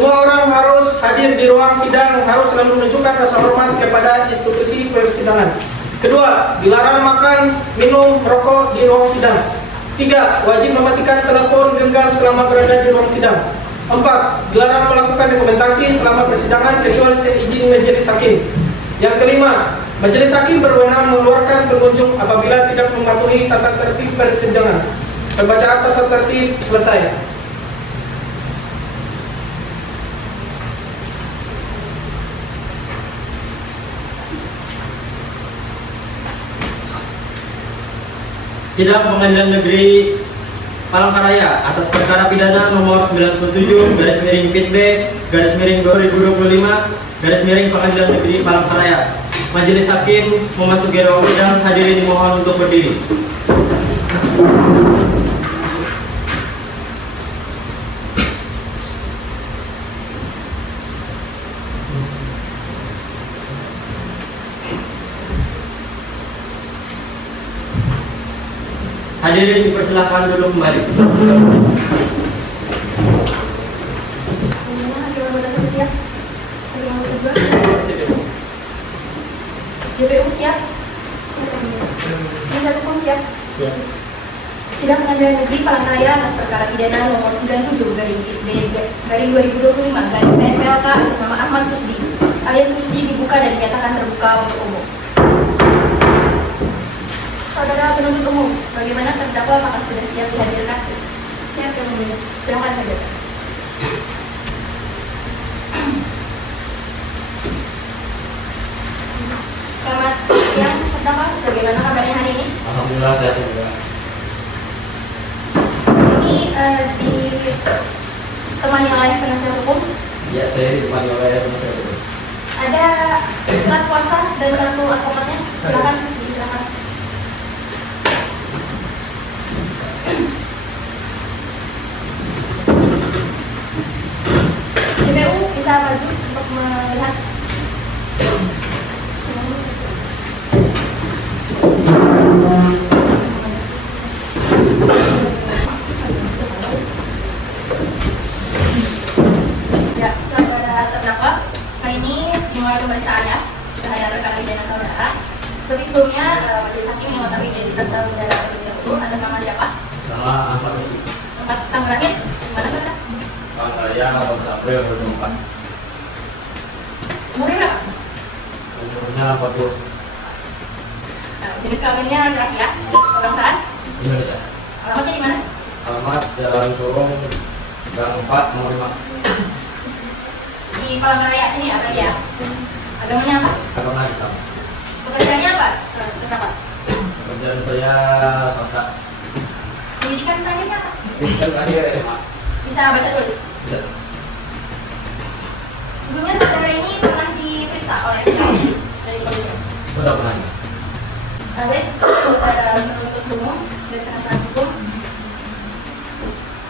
Semua orang harus hadir di ruang sidang, harus selalu menunjukkan rasa hormat kepada institusi persidangan. Kedua, dilarang makan, minum, merokok di ruang sidang. 3. Wajib mematikan telepon genggam selama berada di ruang sidang. 4. Dilarang melakukan dokumentasi selama persidangan kecuali seizin majelis hakim. Yang kelima, majelis hakim berwenang mengeluarkan pengunjung apabila tidak mematuhi tata tertib persidangan. Pembacaan tata tertib selesai. Sidang Pengadilan Negeri Palangkaraya atas perkara pidana nomor 97/PB/2025/Pengadilan Negeri Palangkaraya. Majelis Hakim memasuki ruang sidang. Hadirin dimohon untuk berdiri. Hadirin dipersilakan duduk kembali. JPU siap? Penasihat hukum siap? Sidang Pengadilan Negeri Palangkaraya atas perkara pidana nomor 97/PLK atas nama Ahmad Rusdi alias Rusdi dibuka dan dinyatakan terbuka untuk umum. Saudara penuntut umum, bagaimana terdakwa apakah sudah siap dihadirkan? Siap, yang mulia. Silakan hadirkan. Selamat siang, terdakwa. Bagaimana kabarnya hari ini? Alhamdulillah sehat juga. Ini ditemani oleh penasihat hukum. Ya, saya ditemani oleh penasihat hukum. Ada surat kuasa dan kartu advokatnya. Silakan, silakan. JPU bisa maju untuk melihat. Ya, saudara terdakwa, kali ini dimulai pemeriksaannya terhadap rekan pidana saudara. Tapi sebelumnya, majelis hakim mengetahui identitas saudara terlebih dahulu. Atas nama siapa? Sama Ahmad Rusdi. Tempat tanggal lahir? Di mana saudara? Palangkaraya 14 April 2004. Umurnya berapa? Umurnya 40. Jenis kelaminnya laki-laki ya? Kebangsaan? Indonesia. Alamatnya di mana? Alamat Jalan Surung, Gang 4, nomor 5. Di Palangkaraya sini ya, berarti ya? Agamanya apa? Agama Islam. Pekerjaannya apa? Kenapa? Pekerjaan saya swasta. Pendidikan terakhirnya apa? Pendidikan terakhir SMA. Bisa baca tulis? Bisa. Sebelumnya saudara ini pernah diperiksa oleh pihak dari polisi. Sudah pernah. Baik, saudara penuntut umum dan penasihat hukum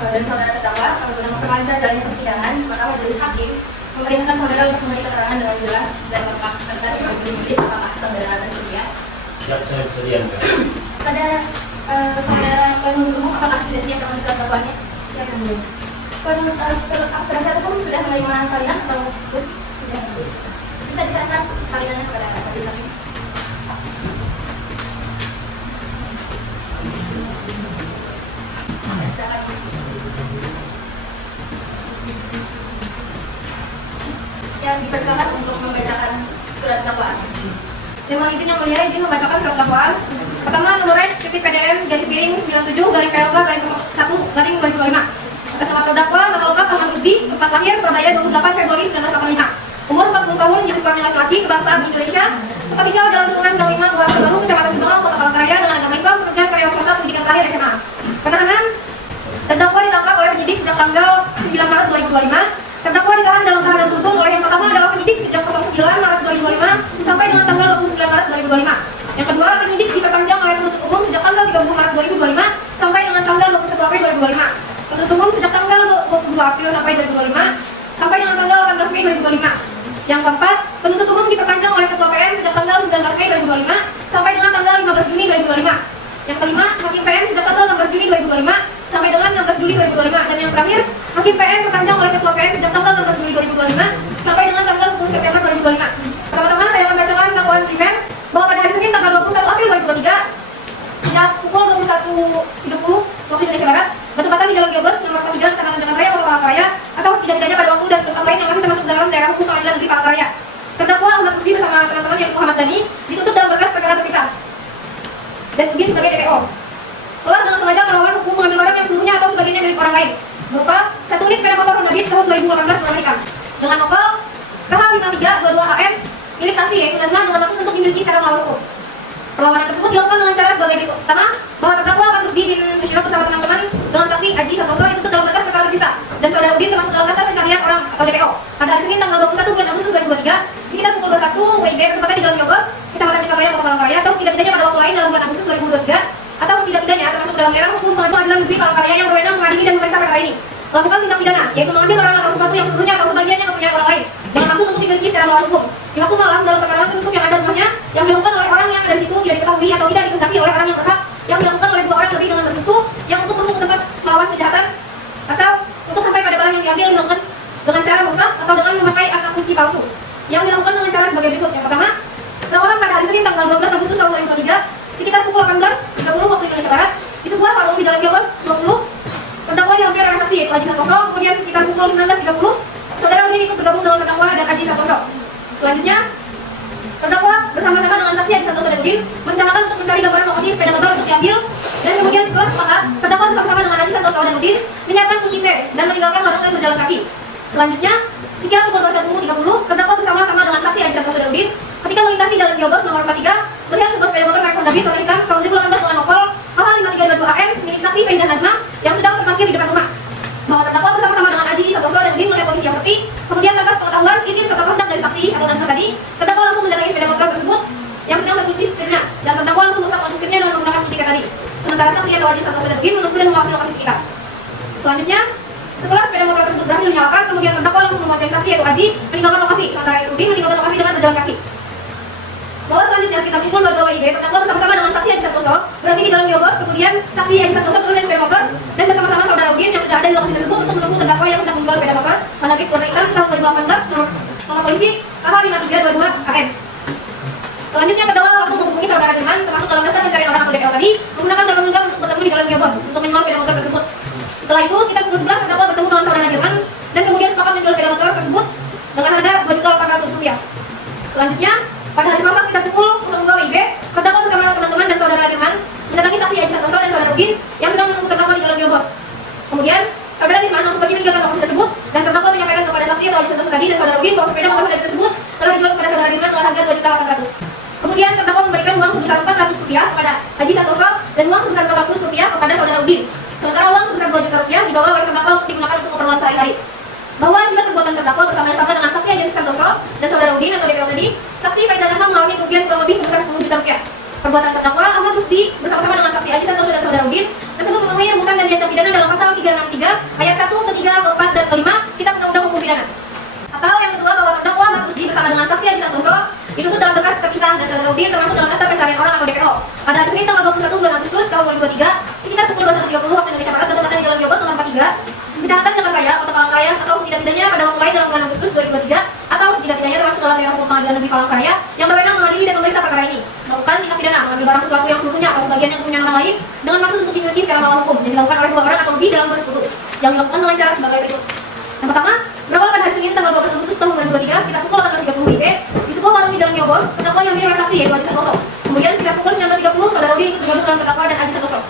dan saudara terdakwa guna memperlancar jalannya persidangan, maka majelis hakim memerintahkan saudara untuk memberi keterangan dengan jelas dan lengkap serta tidak berbelit apakah saudara bersedia. Siap, saya bersedia. Pada saudara penuntut umum apakah sudah siap dengan surat dakwaannya? Siap, yang mulia. Penasihat hukum sudah menerima salinan atau belum? Sudah. Bisa diserahkan salinannya kepada majelis hakim. Yang dipersilakan untuk membacakan surat dakwaan. Yang izin yang mulia, izin membacakan surat dakwaan. Pertama, nomor PDM-PDM-97/PLK-1/2025. Atas nama terdakwa, nama lengkap Ahmad Rusdi, tempat lahir Surabaya 28 Februari 1985. Umur 40 tahun, jenis kelamin laki-laki, kebangsaan Indonesia. Tempat tinggal Jalan Sungai 05, Kelurahan Baru, Kecamatan Cibinong, Kota Palangkaraya, dengan agama Islam, pekerjaan karyawan swasta, pendidikan terakhir SMA. Penahanan, terdakwa ditangkap oleh penyidik sejak tanggal 9 Maret 2025. Terdakwa ditahan dalam tahanan tuntun oleh yang pertama adalah penyidik sejak 09 Maret 2025 sampai dengan tanggal 29 Maret 2025. Yang kedua, penyidik diperpanjang oleh penuntut umum sejak tanggal 30 Maret 2025 sampai dengan tanggal 21 April 2025. Penuntut umum sejak tanggal 22 April sampai 2025 sampai dengan tanggal 18 Mei 2025. Yang keempat, penuntut umum diperpanjang oleh Ketua PN sejak tanggal 19 Mei 2025 sampai dengan tanggal 15 Juni 2025. Yang kelima, Hakim PN sejak tanggal 16 Juni 2025 sampai dengan 16 Juli 2025. Dan yang terakhir, Hakim PN diperpanjang oleh Ketua PN sejak tanggal 16 Juli pada pukul 21.30 waktu Indonesia Barat bertempatan di Jalan Geobos nomor 43 Kecamatan Jalan Raya, Kota Palangkaraya, atau setidak-tidaknya pada waktu dan tempat lain yang masih termasuk dalam daerah hukum Pengadilan Negeri Palangkaraya. Terdakwa Ahmad Rusdi bersama teman-teman yaitu Muhammad Dhani dituntut dalam berkas perkara terpisah dan Udin sebagai DPO. Telah dengan sengaja melawan hukum mengambil barang yang seluruhnya atau sebagiannya milik orang lain berupa 1 unit sepeda motor Honda Beat tahun 2018 melahirkan dengan nomor KH5322HM milik saksi yaitu Nazma dengan maksud untuk dimiliki secara melawan hukum. Perlawanan tersebut dilakukan dengan cara sebagai berikut. Pertama, bahwa terdakwa Ahmad Rusdi bin Musyirah bersama teman-teman dengan saksi Aji Santoso dituntut dalam berkas perkara terpisah dan saudara Udin termasuk dalam daftar pencarian orang atau DPO pada hari Senin tanggal 21 bulan Agustus 2023 sekitar pukul 21 WIB bertempatan di Jalan Geobos, Kecamatan Jakarta, Kota Palangkaraya, atau setidak-tidaknya pada waktu lain dalam bulan Agustus 2023 atau setidak-tidaknya termasuk dalam daerah hukum Pengadilan Negeri Palangkaraya yang berwenang mengadili dan memeriksa perkara ini melakukan tindak pidana yaitu mengambil barang atau sesuatu yang seluruhnya atau sebagiannya kepunyaan orang lain dengan maksud untuk dimiliki secara melawan hukum di waktu malam dalam perkara tertutup yang ada rumahnya yang dilakukan oleh orang yang ada di situ tidak diketahui atau tidak dikehendaki oleh orang yang berhak yang dilakukan oleh 2 orang lebih dengan tertentu yang untuk masuk ke tempat melawan kejahatan atau untuk sampai pada barang yang diambil dilakukan dengan cara merusak atau dengan memakai angka kunci palsu yang dilakukan dengan cara sebagai berikut. Yang pertama, perawanan pada hari Senin tanggal 12 Agustus tahun 2023 sekitar pukul 18.30 waktu Indonesia Barat di sebuah warung di Jalan Geobos 20 terdakwa dihampiri oleh saksi yaitu Aji Santoso. Kemudian sekitar pukul 19.30 saudara Udin ikut bergabung dengan terdakwa dan Aji Santoso. Selanjutnya terdakwa bersama-sama dengan saksi Aji Santoso dan Udin merencanakan untuk mencari gambaran lokasi sepeda motor untuk diambil dan kemudian setelah sepakat terdakwa bersama-sama dengan Aji Santoso dan Udin menyiapkan kunci P dan meninggalkan warung dan berjalan kaki. Selanjutnya sekitar pukul 21.30 terdakwa bersama-sama dengan saksi Aji Santoso dan Udin ketika melintasi Jalan Geobos nomor 43 melihat sebuah sepeda motor merek Honda Beat warna hitam tahun 2018 dengan nomor KH5322HM milik saksi Faizan Nazma yang sedang terparkir di depan rumah. Bahwa terdakwa bersama-sama dengan Aji Santoso dan Udin melihat kondisi yang sepi, kemudian atas pengetahuan izin serta kehendak dari saksi atau Nazma tadi, terdakwa langsung mendatangi sepeda motor tersebut yang sedang terkunci setirnya dan terdakwa langsung merusak kunci setirnya dengan menggunakan kunci tadi. Sementara saksi atau Aji Santoso dan Udin menunggu dan mengawasi lokasi sekitar. Selanjutnya, setelah sepeda motor tersebut berhasil dinyalakan, kemudian terdakwa langsung memotong saksi yaitu Aji meninggalkan lokasi, sementara Udin meninggalkan lokasi dengan berjalan kaki. Bahwa selanjutnya sekitar pukul 22 WIB terdakwa bersama-sama dengan saksi Aji Santoso berhenti di Jalan Geobos, kemudian saksi Aji Santoso turun dari sepeda motor dan bersama-sama saudara Udin yang sudah ada di lokasi tersebut untuk menunggu terdakwa yang sedang menjual sepeda motor Honda Beat warna hitam tahun 2018 nomor polisi KH5322HM. Selanjutnya terdakwa langsung menghubungi saudara Dirman termasuk dalam daftar pencarian orang atau DPO tadi menggunakan telepon genggam untuk bertemu di Jalan Geobos untuk menjual sepeda motor tersebut. Setelah itu sekitar pukul 11 terdakwa bertemu dengan saudara Dirman dan kemudian sepakat menjual sepeda motor tersebut dengan harga Rp2.800.000. Selanjutnya pada hari Selasa sekitar pukul 02 WIB, terdakwa bersama teman-teman dan saudara Dirman mendatangi saksi Aji Santoso dan saudara Udin yang sedang menunggu terdakwa di Jalan Geobos. Kemudian saudara Dirman langsung pergi meninggalkan lokasi tersebut dan terdakwa menyampaikan kepada saksi atau Aji Santoso tadi dan saudara Udin bahwa sepeda motor Honda tersebut telah dijual kepada saudara Dirman dengan harga Rp2.800.000. Kemudian terdakwa memberikan uang sebesar Rp400 kepada Aji Santoso dan uang sebesar Rp400 kepada saudara Udin. Sementara uang sebesar Rp2 dibawa oleh terdakwa untuk digunakan untuk keperluan sehari-hari. Bahwa akibat perbuatan terdakwa bersama-sama dengan saksi Aji Santoso dan saudara Udin atau DPO tadi, saksi Faizan Nazma mengalami kerugian kurang lebih sebesar Rp10 juta. Perbuatan terdakwa Ahmad Rusdi bersama-sama dengan saksi Aji Santoso dan saudara Udin tersebut memenuhi rumusan dan diancam pidana dalam pasal 363 ayat 1, ke-3, ke-4, dan ke-5 Kitab Undang-Undang Hukum Pidana. Atau yang kedua, bahwa terdakwa Ahmad Rusdi bersama dengan saksi Aji Santoso dituntut dalam berkas terpisah dan saudara Udin termasuk dalam daftar pencarian orang atau DPO pada hari Senin tanggal 21 bulan Agustus tahun 2023 sekitar pukul 21.30 waktu Indonesia Barat bertempatan di Jalan Geobos nomor 43 Kecamatan Jakarta Raya, Kota Palangkaraya, atau setidak-tidaknya pada waktu lain dalam bulan Agustus 2023 atau setidak-tidaknya termasuk dalam daerah hukum Pengadilan Negeri Palangkaraya yang berwenang mengadili dan memeriksa perkara ini melakukan tindak pidana mengambil barang sesuatu yang seluruhnya atau sebagian yang kepunyaan orang lain dengan maksud untuk dimiliki secara melawan hukum yang dilakukan oleh 2 orang atau lebih dalam bersekutu yang dilakukan dengan cara sebagai berikut. Yang pertama, berawal pada hari Senin tanggal 12 Agustus tahun 2023 sekitar pukul 18.30 WIB di sebuah warung di Jalan Geobos, terdakwa yang menjadi saksi yaitu Aji Santoso. Kemudian sekitar pukul 19.30 saudara Udin ikut bergabung dengan terdakwa dan Aji Santoso.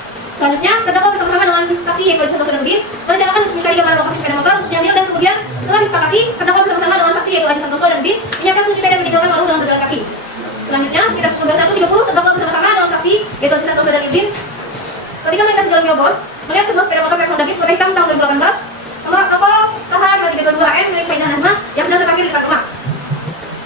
Selanjutnya, terdakwa bersama-sama dengan saksi yaitu Aji Santoso dan Udin merencanakan untuk mencari gambaran lokasi sepeda motor untuk diambil dan kemudian setelah disepakati, terdakwa bersama-sama dengan saksi yaitu Aji Santoso dan Udin menyiapkan kunci dan meninggalkan warung dengan berjalan kaki. Selanjutnya, sekitar pukul 21.30 terdakwa bersama-sama dengan saksi yaitu Aji Santoso dan Udin ketika melintas Jalan Geobos melihat sebuah sepeda motor merek Honda Beat warna hitam tahun 2018 nomor KH5322HM milik Faizan Nazma yang sedang terparkir di depan rumah.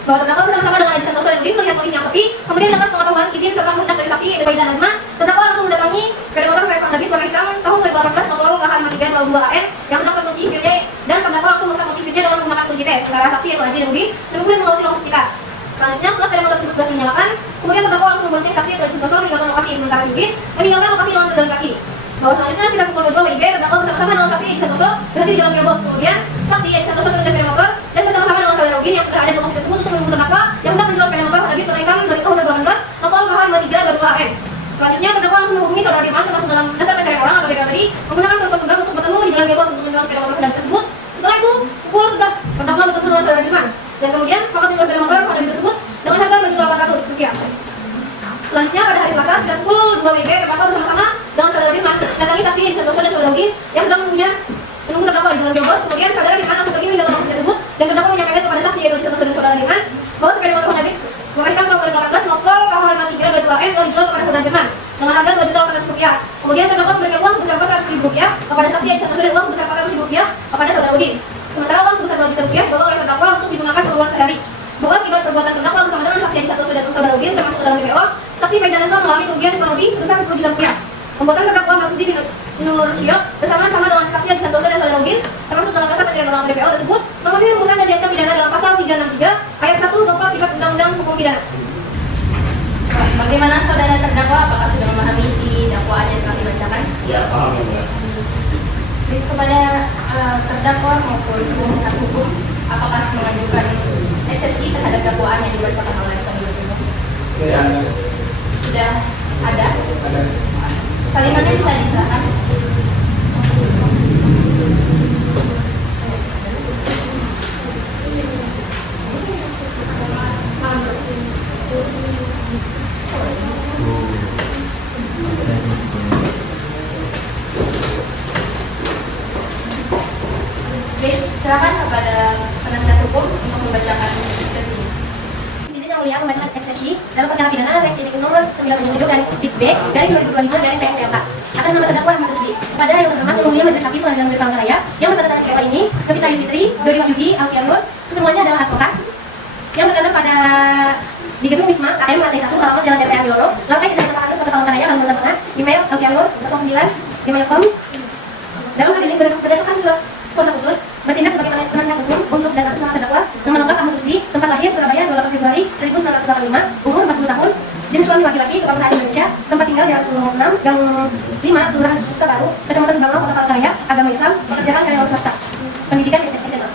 Bahwa terdakwa bersama-sama dengan Aji Santoso dan Udin melihat kondisi yang sepi, kemudian dengan pengetahuan izin serta kehendak dari saksi yaitu Faizan Nazma, terdakwa langsung mendatangi sepeda motor merek Honda Beat warna hitam tahun 2018 nomor KH5322HM yang sedang terkunci setirnya dan terdakwa langsung memasang kunci setirnya dengan menggunakan kunci tes. Sementara saksi yaitu Aji dan Udin menunggu dan mengawasi lokasi sekitar. Selanjutnya, setelah sepeda motor tersebut berhasil dinyalakan, kemudian terdakwa langsung membonceng saksi yaitu Aji Santoso meninggalkan lokasi, sementara Udin meninggalkan lokasi dengan berjalan kaki. Bahwa selanjutnya sekitar pukul 22 WIB terdakwa bersama-sama dengan saksi Aji Santoso berhenti di Jalan Geobos. Kemudian saksi Aji Santoso turun dari sepeda motor dan bersama-sama dengan saudara Udin yang sudah ada di lokasi tersebut untuk menunggu terdakwa yang hendak menjual sepeda motor Honda Beat warna hitam dari tahun 2018 nomor KH5322HM. Selanjutnya terdakwa langsung menghubungi rupiah. Kemudian terdakwa memberikan uang sebesar 400.000 rupiah kepada saksi yang satu dan uang sebesar 400.000 rupiah kepada saudara Udin. Sementara uang sebesar 2 juta rupiah dibawa oleh terdakwa untuk digunakan keperluan sehari. Bahwa akibat perbuatan terdakwa bersama dengan saksi yang satu dan saudara Udin termasuk dalam DPO, saksi Fejananto mengalami kerugian kurang lebih sebesar 10 juta rupiah. Pembuatan terdakwa Mahfudi Nursyio bersama-sama dengan saksi yang Santoso dan saudara Udin termasuk dalam perkara penyelidikan dalam DPO tersebut memenuhi rumusan dan diancam pidana dalam pasal 363 ayat 1 Bab 3 Undang-Undang Hukum Pidana. Bagaimana saudara terdakwa? Apakah sudah memahami isi dakwaan yang telah dibacakan? Ya, paham ya, Mbak. Kepada terdakwa maupun penasihat hukum, apakah mengajukan eksepsi terhadap dakwaan yang dibacakan oleh penuntut umum? Ya. Sudah ada? Salinannya bisa diserahkan. Baik, silakan kepada penasihat hukum untuk membacakan eksepsi. Izin yang mulia membacakan eksepsi dalam perkara pidana Rektivikum nomor 977 garing B garing 2025 garing PNPLK atas nama terdakwa Ahmad Rusdi kepada yang terhormat yang mulia Majelis Hakim Pengadilan Negeri Palangkaraya yang menandatangani KPA ini Novita Yufitri, Dodi Wahyudi, Alfian Nur, kesemuanya adalah advokat yang berada pada di gedung Wisma KM lantai 1 alamat Jalan DPA Wilono, lantai Kecamatan Palangkaraya, Kota Palangkaraya, Kalimantan Tengah, email alfianur09@gmail.com. Dalam hal ini berdasarkan surat kuasa khusus bertindak sebagai penasihat hukum untuk dan atas nama terdakwa nama lengkap Ahmad Rusdi, tempat lahir Surabaya 28 Februari 1985, umur 40 tahun, jenis kelamin laki-laki, kebangsaan Indonesia, tempat tinggal Jalan Solo 6, Gang 5, Kelurahan Sebaru, Kecamatan Sebangau, Kota Palangkaraya, agama Islam, pekerjaan karyawan swasta, pendidikan SMA.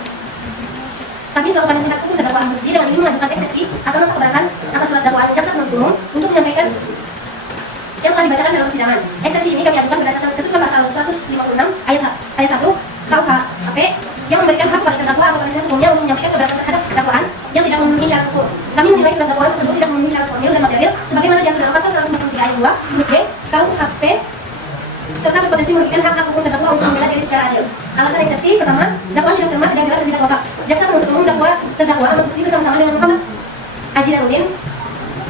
Kami selaku penasihat hukum terdakwa Ahmad Rusdi dengan ini mengajukan eksepsi atau nota keberatan atas surat dakwaan jaksa penuntut umum untuk menyampaikan yang telah dibacakan dalam persidangan. Eksepsi ini kami ajukan berdasarkan ketentuan pasal 156 ayat 1 KUHP yang memberikan hak kepada terdakwa atau penasihat hukumnya untuk menyampaikan keberatan terhadap dakwaan yang tidak memenuhi syarat hukum. Kami menilai surat dakwaan tersebut tidak memenuhi syarat formil dan material sebagaimana diatur dalam pasal 143 ayat 2 huruf B KUHP serta berpotensi merugikan hak hukum terdakwa untuk membela diri secara adil. Alasan eksepsi pertama, dakwaan tidak cermat tidak jelas dan tidak lengkap. Jaksa penuntut umum terdakwa Ahmad Rusdi bersama-sama dengan Muhammad Haji Darudin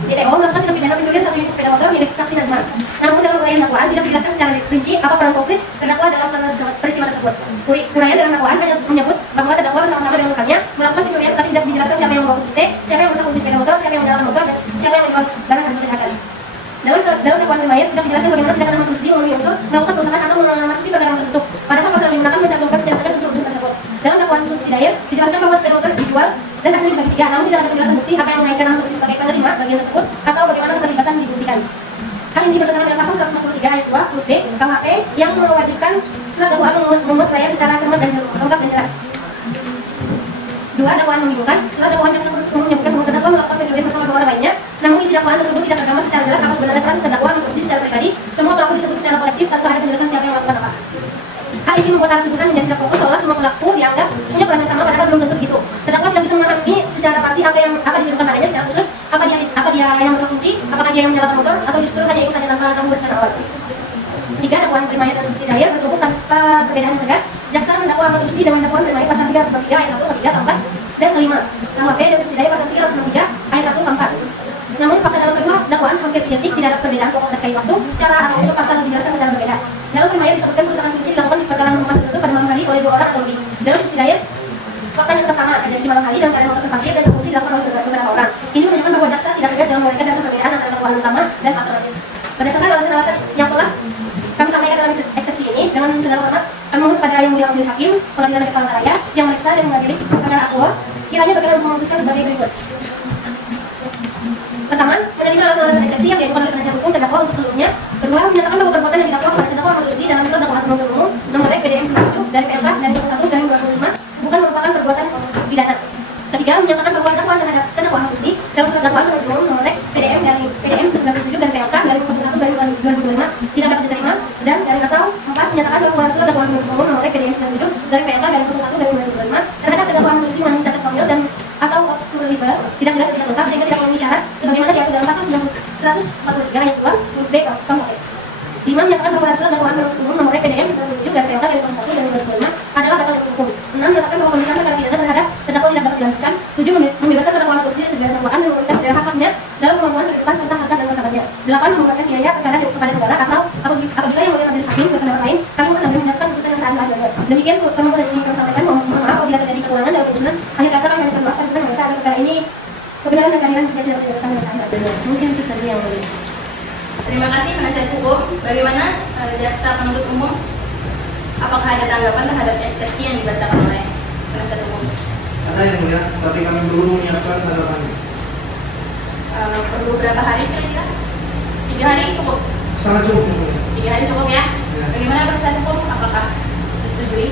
DPO melakukan tindak pidana pencurian 1 unit sepeda motor milik saksi Nazma. Namun dalam uraian dakwaan tidak dijelaskan secara rinci apa peran konkret terdakwa dalam peristiwa tersebut. Uraian dalam dakwaan hanya menyebut bahwa terdakwa bersama-sama dengan rekannya melakukan pencurian, tapi tidak dijelaskan siapa yang membawa kunci, siapa yang merusak kunci sepeda motor, siapa yang menyalakan motor, dan siapa yang menjual barang hasil kejahatan. Dalam dakwaan riwayat tidak dijelaskan bagaimana tindakan Ahmad Rusdi memenuhi unsur melakukan perusahaan atau memasuki perkara tertutup. Padahal pasal digunakan mencantumkan senjata untuk unsur tersebut. Dalam dakwaan subsidiar dijelaskan bahwa sepeda motor dijual dan hasilnya dibagi 3, namun tidak ada penjelasan bukti apa yang menaikkan Ahmad Rusdi sebagai penerima bagian tersebut atau bagaimana keterlibatan dibuktikan. Hal ini bertentangan dengan pasal 143 ayat 2 huruf B KUHP yang mewajibkan surat dakwaan membuat uraian secara cermat dan lengkap dan jelas. 2. Dakwaan membingungkan. Surat dakwaan jaksa penuntut umum menyebutkan bahwa terdakwa melakukan pencurian bersama 2 orang lainnya, namun isi dakwaan tersebut tidak tergambar secara jelas apa sebenarnya peran terdakwa Ahmad Rusdi secara pribadi. Semua pelaku disebut secara kolektif tanpa ada penjelasan siapa yang melakukan apa. Hal ini membuat arah tuntutan menjadi tidak fokus seolah semua pelaku dianggap punya peran yang sama, padahal belum tentu begitu. Terdakwa tidak bisa memahami secara pasti apa dituduhkan padanya secara khusus, apa dia yang merusak kunci, apakah dia yang menyalakan motor, atau justru hanya ikut saja tanpa kamu berencana awal. 3. Dakwaan primayat dan subsidiar bertubuh tanpa perbedaan yang tegas. Jaksa mendakwa Ahmad Rusdi dengan dakwaan primayat pasal 303 ayat 1, 3, 4, dan 5. KUHP dan subsidiar pasal 393 ayat 1, 4. Namun fakta dalam kedua dakwaan hampir identik, tidak ada perbedaan pokok terkait waktu, cara atau unsur pasal dijelaskan secara berbeda. Dalam primayat disebutkan perusahaan kunci dilakukan di perkarangan rumah tertutup pada malam hari oleh 2 orang atau lebih. Dalam subsidiar faktanya tetap sama, ada di malam hari dan keadaan motor terparkir dan terkunci dilakukan oleh beberapa orang. Ini menunjukkan bahwa jaksa tidak tegas dalam memberikan dasar perbedaan antara dakwaan utama dan alternatif. Berdasarkan alasan-alasan yang telah kami sampaikan dalam eksepsi ini, dengan segala hormat kami mohon kepada yang mulia Majelis Hakim Pengadilan Negeri Palangkaraya yang memeriksa dan mengadili perkara aku kiranya berkenan memutuskan sebagai berikut. Pertama, menerima alasan-alasan eksepsi yang diajukan oleh penasihat hukum terdakwa untuk seluruhnya. Kedua, menyatakan bahwa perbuatan yang didakwa kepada terdakwa Ahmad Rusdi dalam surat dakwaan penuntut umum nomor PDM 97 dari PLK dari 1 dari 2005 bukan merupakan perbuatan pidana. Ketiga, menyatakan bahwa dakwaan terhadap terdakwa Ahmad Rusdi dalam surat dakwaan penuntut umum nomor PDM 97 dari PLK dari 01 dari 2025 tidak dapat diterima. Dan dari atau 4, menyatakan bahwa surat dakwaan penuntut umum nomor PDM 97 dari PLK dari 01 dari 2025 terhadap terdakwa Ahmad Rusdi mengandung cacat formil dan atau obscurable tidak jelas tidak lengkap sehingga tidak memenuhi syarat sebagaimana diatur dalam pasal 143 ayat 2 huruf B KUHP. 5. Menyatakan bahwa surat dakwaan penuntut umum nomor PDM 97 dari PLK dari 01 dan 2025 adalah batal hukum. 6. Menyatakan bahwa pemeriksaan perkara pidana terhadap terdakwa tidak dapat dilanjutkan. 7. Membebaskan terdakwa Ahmad Rusdi dari segala dakwaan dan memberikan segala hak-haknya dalam kemampuan kehidupan serta harta dan martabatnya. 8. Membuatkan biaya perkara kepada negara atau Bagaimana jaksa penuntut umum? Apakah ada tanggapan terhadap eksepsi yang dibacakan oleh penasihat hukum? Ada yang mulia, tapi kami belum menyiapkan tanggapannya. Perlu berapa hari kira-kira? 3 hari cukup? Sangat cukup yang mulia. 3 hari cukup ya? Ya. Bagaimana penasihat hukum? Apakah disetujui?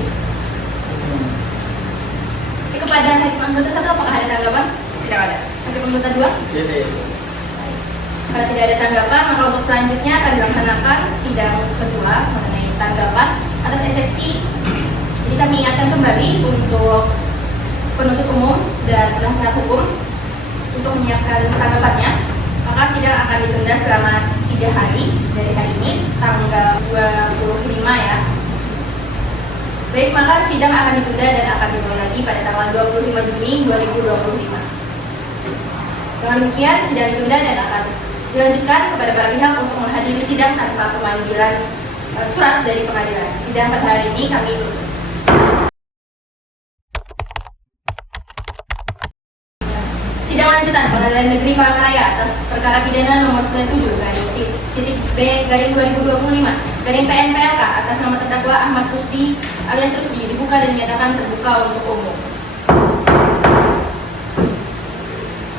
Kepada hakim anggota 1 apakah ada tanggapan? Tidak ada. Hakim anggota 2? Jadi, Kalau tidak ada tanggapan, maka untuk selanjutnya akan dilaksanakan sidang kedua mengenai tanggapan atas eksepsi. Jadi kami ingatkan kembali untuk penuntut umum dan penasihat hukum untuk menyiapkan tanggapannya. Maka sidang akan ditunda selama 3 hari dari hari ini, tanggal 25 ya. Baik, maka sidang akan ditunda dan akan dimulai lagi pada tanggal 25 Juni 2025. Dengan demikian, sidang ditunda dan akan dilanjutkan kepada para pihak untuk menghadiri sidang tanpa pemanggilan surat dari pengadilan. Sidang pada hari ini kami tutup. Sidang lanjutan Pengadilan Negeri Palangkaraya atas perkara pidana nomor 97/2025/PN-PLK atas nama terdakwa Ahmad Rusdi alias Rusdi dibuka dan dinyatakan terbuka untuk umum.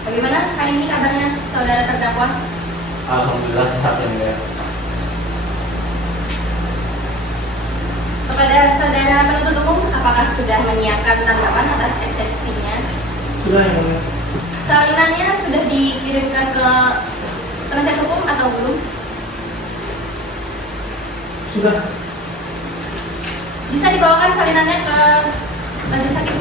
Bagaimana hari ini kabarnya saudara terdakwa? alhamdulillah sehat yang mulia. Kepada saudara penuntut umum, apakah sudah menyiapkan tanggapan atas eksepsinya? Sudah yang mulia. Salinannya sudah dikirimkan ke penasihat hukum atau belum? Sudah. Bisa dibawakan salinannya ke majelis hakim?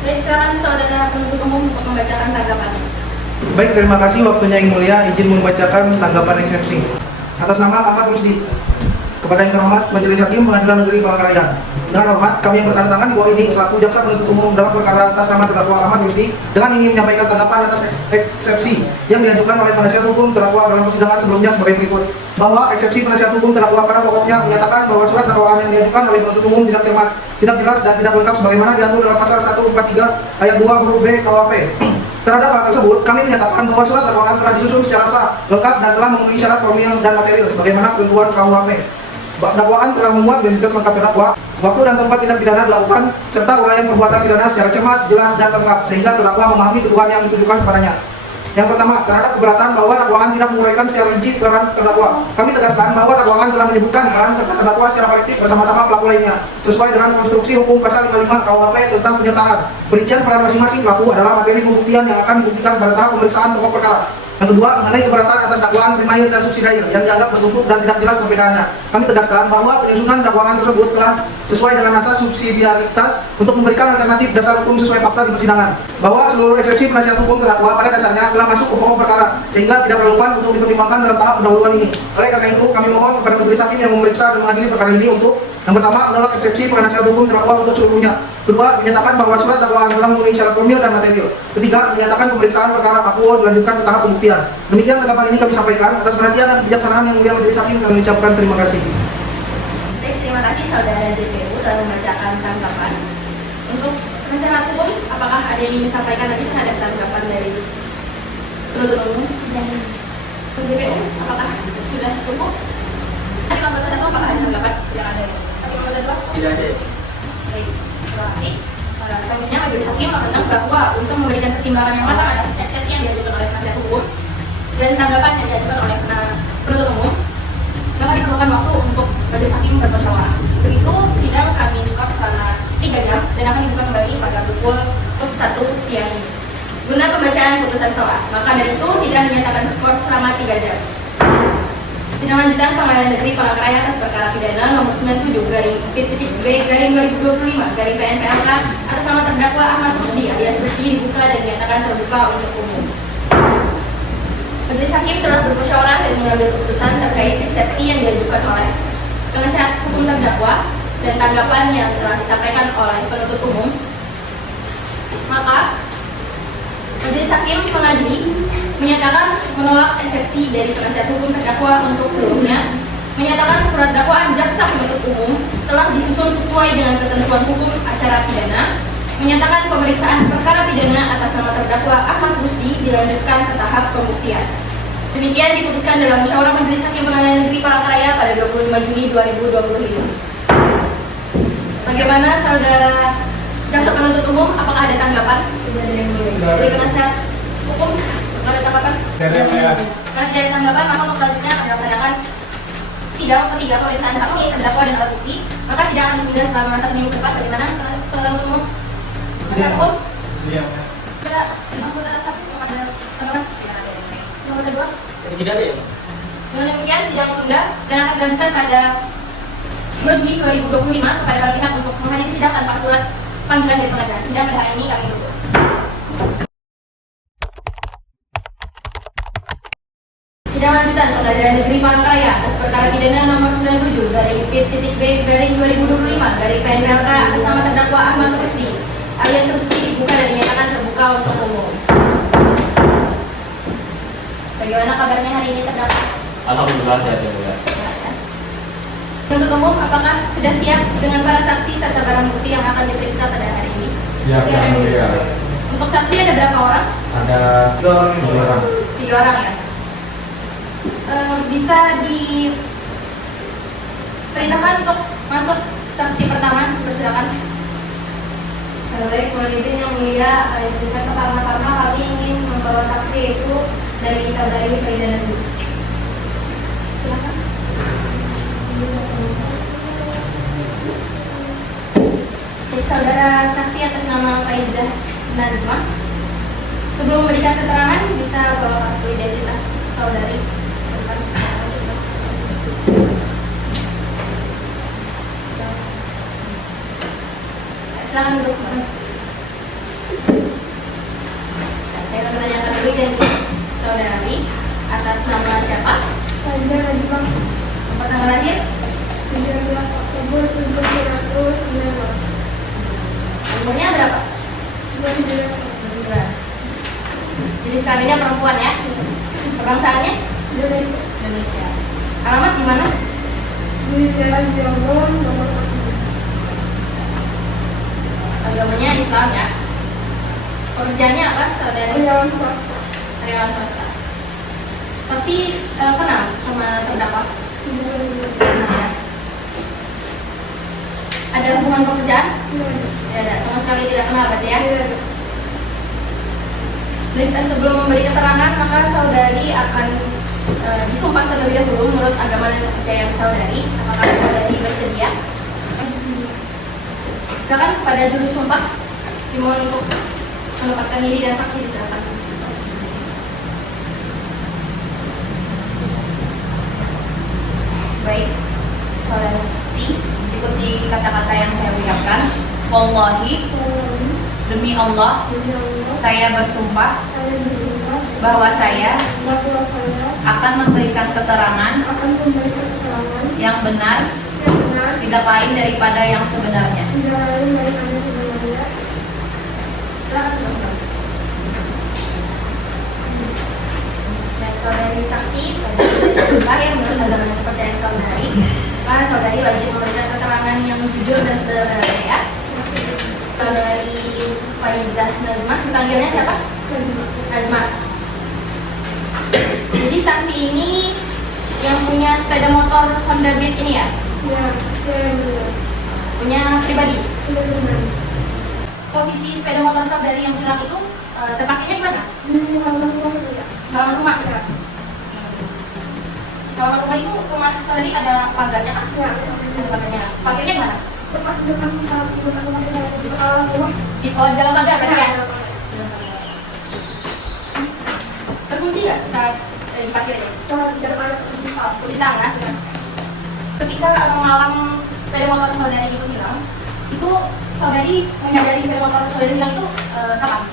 Baik, silakan saudara penuntut umum untuk membacakan tanggapannya. Baik, terima kasih waktunya yang mulia. Izin membacakan tanggapan eksepsi. Atas nama Ahmad Rusdi, kepada yang terhormat Majelis Hakim Pengadilan Negeri Palangkaraya. Dengan hormat, kami yang bertanda tangan di bawah ini selaku jaksa penuntut umum dalam perkara atas nama terdakwa Ahmad Rusdi dengan ingin menyampaikan tanggapan atas eksepsi yang diajukan oleh penasihat hukum terdakwa dalam persidangan sebelumnya sebagai berikut. Bahwa eksepsi penasihat hukum terdakwa pada pokoknya menyatakan bahwa surat dakwaan yang diajukan oleh penuntut umum tidak cermat, tidak jelas dan tidak lengkap sebagaimana diatur dalam pasal 143 ayat 2 huruf B KUHP. Terhadap hal tersebut, kami menyatakan bahwa surat dakwaan telah disusun secara sah, lengkap dan telah memenuhi syarat formil dan material sebagaimana ketentuan KUHP. Dakwaan telah memuat identitas lengkap terdakwa, waktu dan tempat tindak pidana dilakukan, serta uraian perbuatan pidana secara cermat, jelas dan lengkap sehingga terdakwa memahami tuduhan yang ditujukan kepadanya. Yang pertama, terhadap keberatan bahwa dakwaan tidak menguraikan secara rinci peran terdakwa. Kami tegaskan bahwa dakwaan telah menyebutkan peran serta terdakwa secara kolektif bersama-sama pelaku lainnya, sesuai dengan konstruksi hukum pasal 55 KUHP tentang penyertaan. Perincian peran masing-masing pelaku adalah materi pembuktian yang akan dibuktikan pada tahap pemeriksaan pokok perkara. Yang kedua, mengenai keberatan atas dakwaan primair dan subsidiar yang dianggap bertumpuk dan tidak jelas perbedaannya. Kami tegaskan bahwa penyusunan dakwaan tersebut telah sesuai dengan asas subsidiaritas untuk memberikan alternatif dasar hukum sesuai fakta di persidangan. Bahwa seluruh eksepsi penasihat hukum terdakwa pada dasarnya telah masuk ke pokok perkara, sehingga tidak relevan untuk dipertimbangkan dalam tahap pendahuluan ini. Oleh karena itu, kami mohon kepada majelis hakim yang memeriksa dan mengadili perkara ini untuk yang pertama, menolak eksepsi penasihat hukum terdakwa untuk seluruhnya. Kedua, menyatakan bahwa surat dakwaan telah memenuhi syarat formil dan material. Ketiga, menyatakan pemeriksaan perkara akuo dilanjutkan ke tahap pembuktian. Demikian tanggapan ini kami sampaikan. Atas perhatian dan kebijaksanaan yang mulia majelis hakim kami ucapkan terima kasih. Baik, terima kasih saudara JPU telah membacakan tanggapan. Untuk penasihat hukum, apakah ada yang ingin disampaikan lagi terhadap tanggapan dari penuntut umum dan JPU? Apakah sudah cukup? Hakim anggota 1 apakah ada tanggapan? Tidak ada. Hakim anggota 2? Tidak ada. Baik, terima kasih. Selanjutnya majelis hakim memandang bahwa untuk memberikan pertimbangan yang matang atas eksepsi yang diajukan oleh penasihat hukum dan tanggapan yang diajukan oleh penuntut umum, maka diperlukan waktu untuk majelis hakim bermusyawarah. Untuk itu, sidang kami buka selama 3 jam dan akan dibuka kembali pada pukul 1 siang ini guna pembacaan putusan selah. Maka dari itu, sidang dinyatakan skor selama 3 jam. Sidang lanjutan Pengadilan Negeri Palangkaraya atas perkara pidana nomor 97/P.B/2025/PN-PLK atas nama terdakwa Ahmad Rusdi alias Rusdi dibuka dan dinyatakan terbuka untuk umum. Majelis hakim telah bermusyawarah dan mengambil keputusan terkait eksepsi yang diajukan oleh penasihat hukum terdakwa dan tanggapan yang telah disampaikan oleh penuntut umum. Majelis Hakim mengadili menyatakan menolak eksepsi dari penasihat hukum terdakwa untuk seluruhnya, menyatakan surat dakwaan jaksa penuntut umum telah disusun sesuai dengan ketentuan hukum acara pidana, menyatakan pemeriksaan perkara pidana atas nama terdakwa Ahmad Rusdi dilanjutkan ke tahap pembuktian. Demikian diputuskan dalam musyawarah Majelis Hakim Pengadilan Negeri Palangkaraya pada 25 Juni 2025. Bagaimana saudara jaksa penuntut umum? Apakah ada tanggapan dari penasihat hukum? Apakah ada tanggapan? Karena tidak ada tanggapan, maka untuk selanjutnya akan dilaksanakan sidang ketiga pemeriksaan saksi, terdakwa dan alat bukti. Maka sidang akan ditunda selama 1 minggu ke depan. Bagaimana penuntut umum? Penasihat hukum? Tidak. Anggota saksi ada tanggapan? Nomor kedua? Tidak ada ya? Dengan demikian sidang ditunda dan akan dilanjutkan pada 2 Juni 2025 kepada para pihak untuk menghadiri sidang tanpa surat panggilan dari pengadilan. Sidang pada hari ini kami tutup. Sidang lanjutan Pengadilan Negeri Palangkaraya atas perkara pidana nomor 97 garing P.B garing 2025 garing PNLK atas nama terdakwa Ahmad Rusdi alias Rusdi dibuka dan dinyatakan terbuka untuk umum. Bagaimana kabarnya hari ini terdakwa? Alhamdulillah sehat ya, Bu. Penuntut umum, apakah sudah siap dengan para saksi serta barang bukti yang akan diperiksa pada hari ini? Siap, Yang Mulia. Untuk saksi ada berapa orang? Ada 3 orang. 3 orang ya. Bisa diperintahkan untuk masuk saksi pertama, persilakan. Baik, mohon izin Yang Mulia, izinkan pertama-tama kami ingin membawa saksi itu dari saudari Faiza Nazmi. Silakan. Jadi saudara saksi atas nama Faiza Nazma, sebelum memberikan keterangan bisa bawa kartu identitas saudari. Silakan duduk. Saya akan menanyakan dulu identitas saudari atas nama siapa? Faiza Nazma, Tempat tanggal lahir? 19 Oktober 1995. Umurnya berapa? 29. Jadi kelaminnya perempuan ya? Kebangsaannya? Indonesia. Indonesia. Alamat di mana? Di Jalan Cirebon, nomor 1. Agamanya Islam ya? Pekerjaannya apa saudari? Karyawan swasta. Karyawan swasta. Saksi kenal sama terdakwa? Kenal ya? Ada hubungan pekerjaan? Tidak ada, sama sekali tidak kenal berarti ya? Sebelum memberi keterangan, maka saudari akan disumpah terlebih dahulu menurut agama dan kepercayaan saudari. Apakah saudari bersedia? Silakan kepada juru sumpah dimohon untuk menempatkan diri dan saksi disilakan. Baik, saudara saksi, ikuti kata-kata yang saya ucapkan. Wallahi, demi Allah, saya bersumpah bahwa saya akan memberikan keterangan yang benar, tidak lain daripada yang sebenarnya. Silakan. Dan saudari saksi, sumpah yang menurut agama dan kepercayaan saudari, maka saudari wajib memberikan keterangan yang jujur dan sebenarnya ya. Saudari Faiza Nazma, dipanggilnya siapa? Nazma. Jadi saksi ini yang punya sepeda motor Honda Beat ini ya? Ya, saya benar. Punya pribadi? Tidak benar. Posisi sepeda motor saudari yang hilang itu terparkirnya di mana? Di halaman rumah saya. Halaman rumah ya? Halaman rumah itu rumah saudari ada pagarnya kan? Ya, Ada pagarnya. Parkirnya di mana? dekat rumah saya. Di halaman rumah. Di dalam pagar berarti ya? Terkunci nggak saat diparkirnya? Tidak ada Di sana. Ketika malam sepeda motor saudari itu hilang, itu saudari menyadari sepeda motor saudari hilang itu kapan?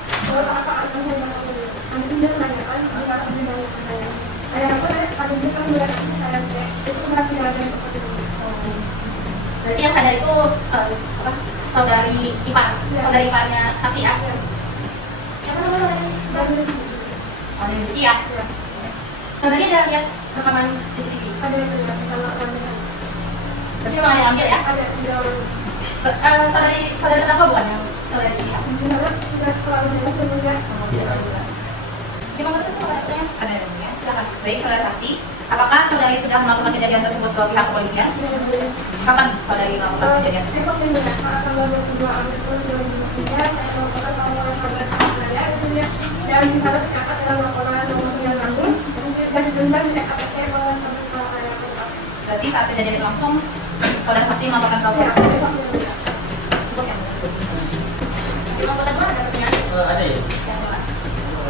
Berarti yang sadar itu saudari ipar, saudari iparnya saksi ya? Siapa nama saudari? lihat rekaman CCTV? Ada yang tidak kalau ada Berarti memang ada yang ambil ya? ada tidak Saudari terdakwa bukan yang saudari ini ya? tidak terlalu banyak kemudian Gimana tuh saudara? Ada ya? Silakan. Baik, saudara saksi. Apakah saudari sudah melakukan kejadian tersebut ke pihak kepolisian? Kapan saudari melakukan kejadian tersebut? Cukup ini ya, tanggal 22 Agustus 2023 saya melakukan pengawalan terhadap saya dan harus tercatat dalam laporan nomor 96 dan didenda di KPK bahwa saya Berarti saat kejadian itu langsung saudara saksi melaporkan ke polisi. Melaporkan mana ada pertanyaan? Ada ya? Ya, silakan.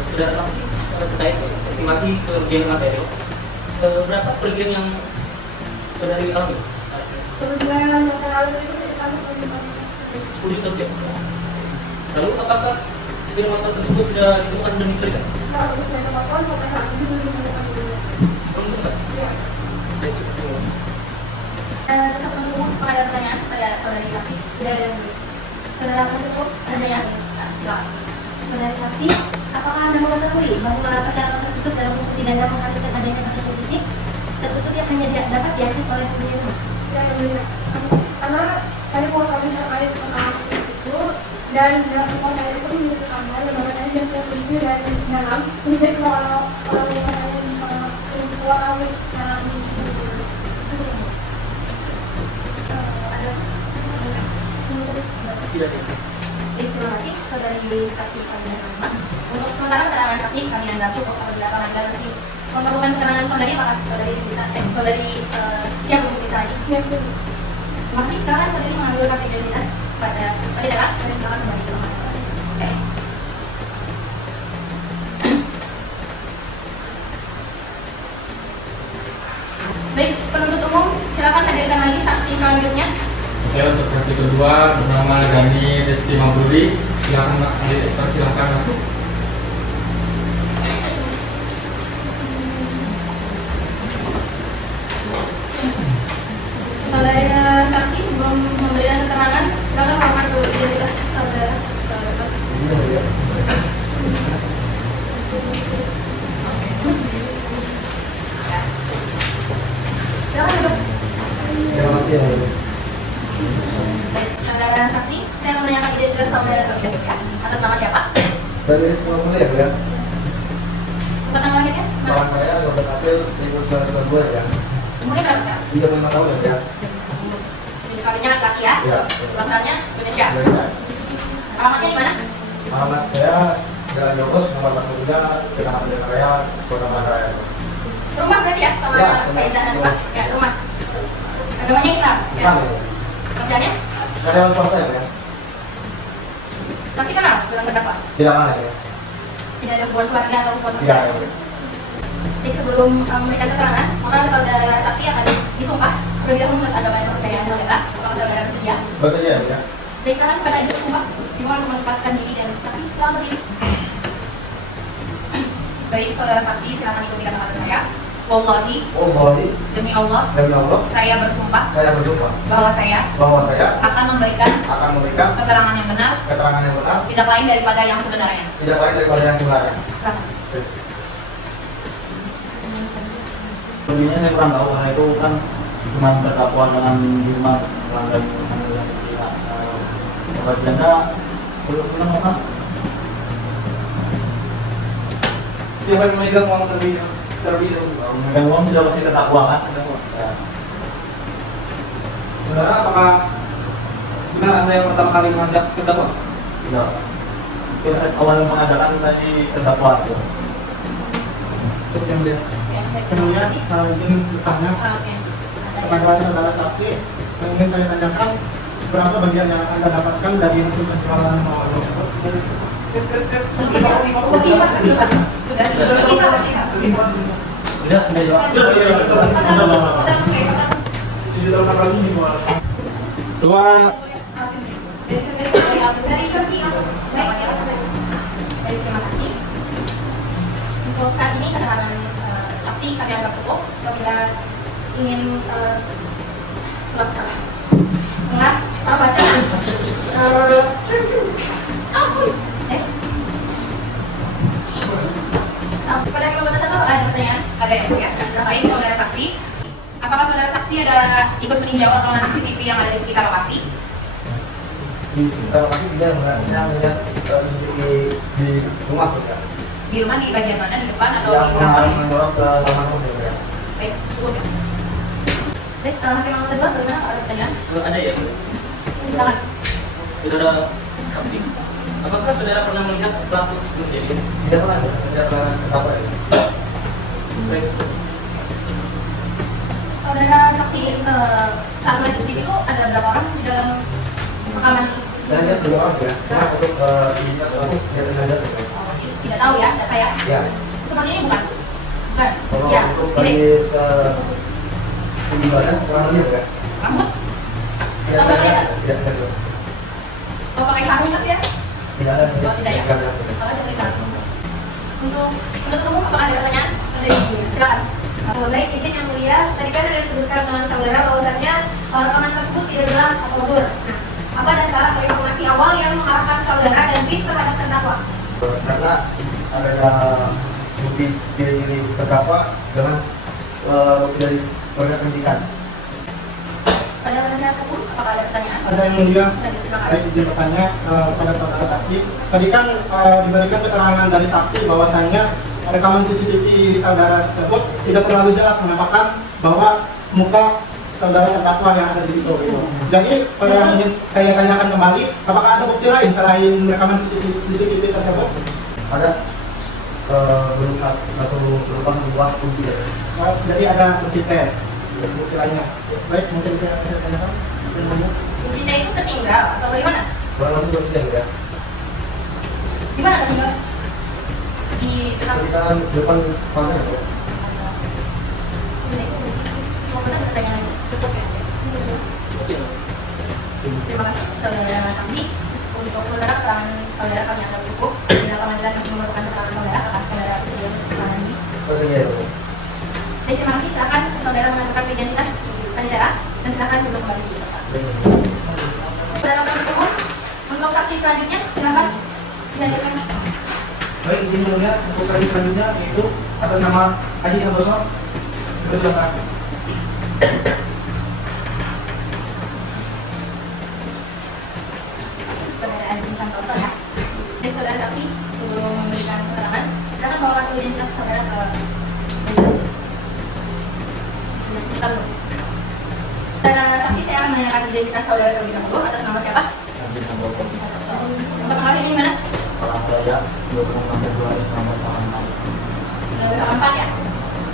Saudara saksi terkait estimasi kerugian material. Berapa kerugian yang saudari alami? kemudian yang terlalu itu kami 10 juta rupiah. Lalu apakah sepeda motor tersebut sudah ditemukan dan diberikan? kalau saya telepon sampai hari ini belum ditemukan juga. Belum ditemukan? Ya. Baik, cukup. Tetap menunggu ada pertanyaan pada saudari saksi. Tidak ada yang beri. Saudara tersebut ada yang silakan. Saudara saksi, apakah Anda mengetahui bahwa perkara tertutup dalam hukum pidana mengharuskan adanya batasan fisik tertutup yang hanya dapat diakses oleh penyidik? Ya, yang mulia. Karena tadi mau kami terkait tentang itu dan dalam semua saya itu menyebutkan lembaga saya yang tertuju dan dalam menjadi kalau kami Tidak ada. Terima kasih saudari saksi kami Rahmat. Untuk sementara keterangan saksi kami anggap cukup apabila kami anda masih memerlukan keterangan saudari apakah saudari bisa saudari siap untuk bisa lagi. yang Terima kasih. Sekarang saudari mengambil kartu identitas pada terang dan silakan kembali ke rumah. Baik, penuntut umum silakan hadirkan lagi saksi selanjutnya. Oke, untuk saksi kedua bernama Dani Rizky Mabruri, silakan masuk. Saudara saksi sebelum memberikan keterangan, silakan melakukan dulu identitas saudara. Silakan duduk. Terima kasih ya. Baik, saudara saksi, saya akan menanyakan identitas saudara terlebih dahulu ya. Atas nama siapa? Dani Rizky Mabruri ya, ya. Bukan tanggal lahirnya? Nama saya Robert April 1992 ya. Umurnya berapa sekarang? 35 tahun ya. Jadi sekalinya laki-laki ya? Ya. Bangsalnya Indonesia. Ya. Alamatnya di mana? Alamat saya Jalan Jogos, nomor 43, Kecamatan Jalan Raya, Kota Raya. Serumah berarti ya? Sama Ya, Faiza dan serumah. Pak? Ya, serumah. Agamanya Islam? Ya. Islam ya. Kerjanya? Karyawan swasta ya. Saksi kenal dengan terdakwa? Tidak mana ya. Tidak ada hubungan keluarga atau hubungan Iya. kerja? Jadi sebelum memberikan keterangan, maka saudara saksi akan disumpah terlebih dahulu menurut agama dan kepercayaan saudara. Apakah saudara bersedia? Bersedia ya. Baik, sekarang kepada ibu bersumpah, dimulai untuk menempatkan diri dan saksi telah berdiri. Baik, saudara saksi, silakan ikuti kata-kata saya. Wallahi, Oh, Bawali, demi Allah, demi Allah, saya bersumpah saya bersumpah bahwa saya bahwa saya akan memberikan akan memberikan keterangan yang benar, keterangan yang benar, tidak lain daripada yang sebenarnya. tidak lain daripada yang sebenarnya. Silakan. Sebenarnya saya kurang tahu karena itu kan cuma terdakwa dengan lima pelanggan dengan pihak obat janda belum kan? Siapa yang memegang uang terlebih dahulu? Memegang uang sudah pasti terdakwa kan? Ya. Saudara, apakah benar Anda yang pertama kali mengajak terdakwa? Tidak. Proses awal mengadakan tadi terdakwa itu. Untuk yang mulia. Ya, baik, Kemudian terima kasih. saya ingin bertanya Oke. kepada saudara saksi yang ingin saya tanyakan berapa bagian yang Anda dapatkan dari hasil penjualan mawar tersebut? Sudah. Tidak, tidak jawab. Dua. Terima kasih. Untuk saat ini keterangan saksi kami anggap cukup. Apabila ingin baca pada yang satu ada pertanyaan? Ada ya? Baik, saudara saksi, apakah saudara saksi ada ikut meninjau rekaman CCTV yang ada di sekitar lokasi? Di lokasi tidak, saya melihat CCTV di rumah ya. Di rumah di bagian mana? Di depan atau Yang di belakang? menyorot ke kamar rumah ya. Baik, cukup ya. Baik, hakim yang kedua, bagaimana Pak, ada pertanyaan? Ada ya, Bu? Silakan. Saudara saksi, apakah saudara pernah melihat pelaku sebelum kejadian? Tidak pernah apa ya. Baik. Saudara saksi, saat melihat CCTV itu ada berapa orang di dalam rekaman? Saya lihat 2 orang ya. Cuma untuk dilihat pelaku tidak ada ya. Oh, tidak tahu ya, siapa ya? Ya. Seperti ini bukan? Bukan? Kalau Ya, untuk ini. tinggi badan kurang lebih ya. Rambut? Tidak ada. Tidak ada. Kalau pakai sarung kan ya? Tidak ada. Oh, tidak ya? Tidak ada. Kalau pakai sarung. Untuk penuntut umum apakah ada pertanyaan? Silakan. Baik, izin yang mulia, tadi kan ada disebutkan dengan saudara bahwasannya rekaman tersebut tidak jelas atau blur. Nah, apa dasar atau informasi awal yang mengarahkan saudara dan tim terhadap terdakwa? Karena adanya bukti ciri-ciri terdakwa dengan bukti dari proses penyidikan. Pada penasihat hukum, apakah ada pertanyaan? Ada yang mulia, Silakan. saya izin bertanya kepada saudara saksi. Tadi kan diberikan keterangan dari saksi bahwasannya rekaman CCTV saudara tersebut tidak terlalu jelas menampakkan bahwa muka saudara terdakwa yang ada di situ. Gitu. Jadi pada yang ingin saya tanyakan kembali, apakah ada bukti lain selain rekaman CCTV tersebut? Ada berupa sebuah kunci ya. Jadi ada bukti T, bukti lainnya. Baik, mungkin saya tanyakan. Cinta itu tertinggal atau bagaimana? Kurang lebih bukti ya. Di mana tertinggal? Di Kita depan mana ya? ini. Mau kita bertanya lagi? Tutup ya? Mungkin. Terima kasih saudara saksi. Untuk saudara keterangan saudara kami anggap cukup. Bila pengadilan masih memerlukan keterangan saudara, akan saudara bersedia untuk kesana lagi. Iya. Baik, terima kasih. Silakan saudara menentukan identitas kandidat dan silakan duduk kembali di tempat. Saudara penuntut umum, untuk saksi selanjutnya silakan dihadirkan. Baik, izin mulia untuk saksi selanjutnya yaitu atas nama Haji Santoso. Silakan. Saudara Haji Santoso ya. Dan saudara saksi sebelum memberikan keterangan, silakan bawa kartu identitas saudara ke identitas. Saudara saksi, saya akan menanyakan identitas saudara terlebih dahulu. Atas nama siapa? Santoso. Untuk kemarin ini mana? Orang Raya 26 Februari 1986. 1984 ya.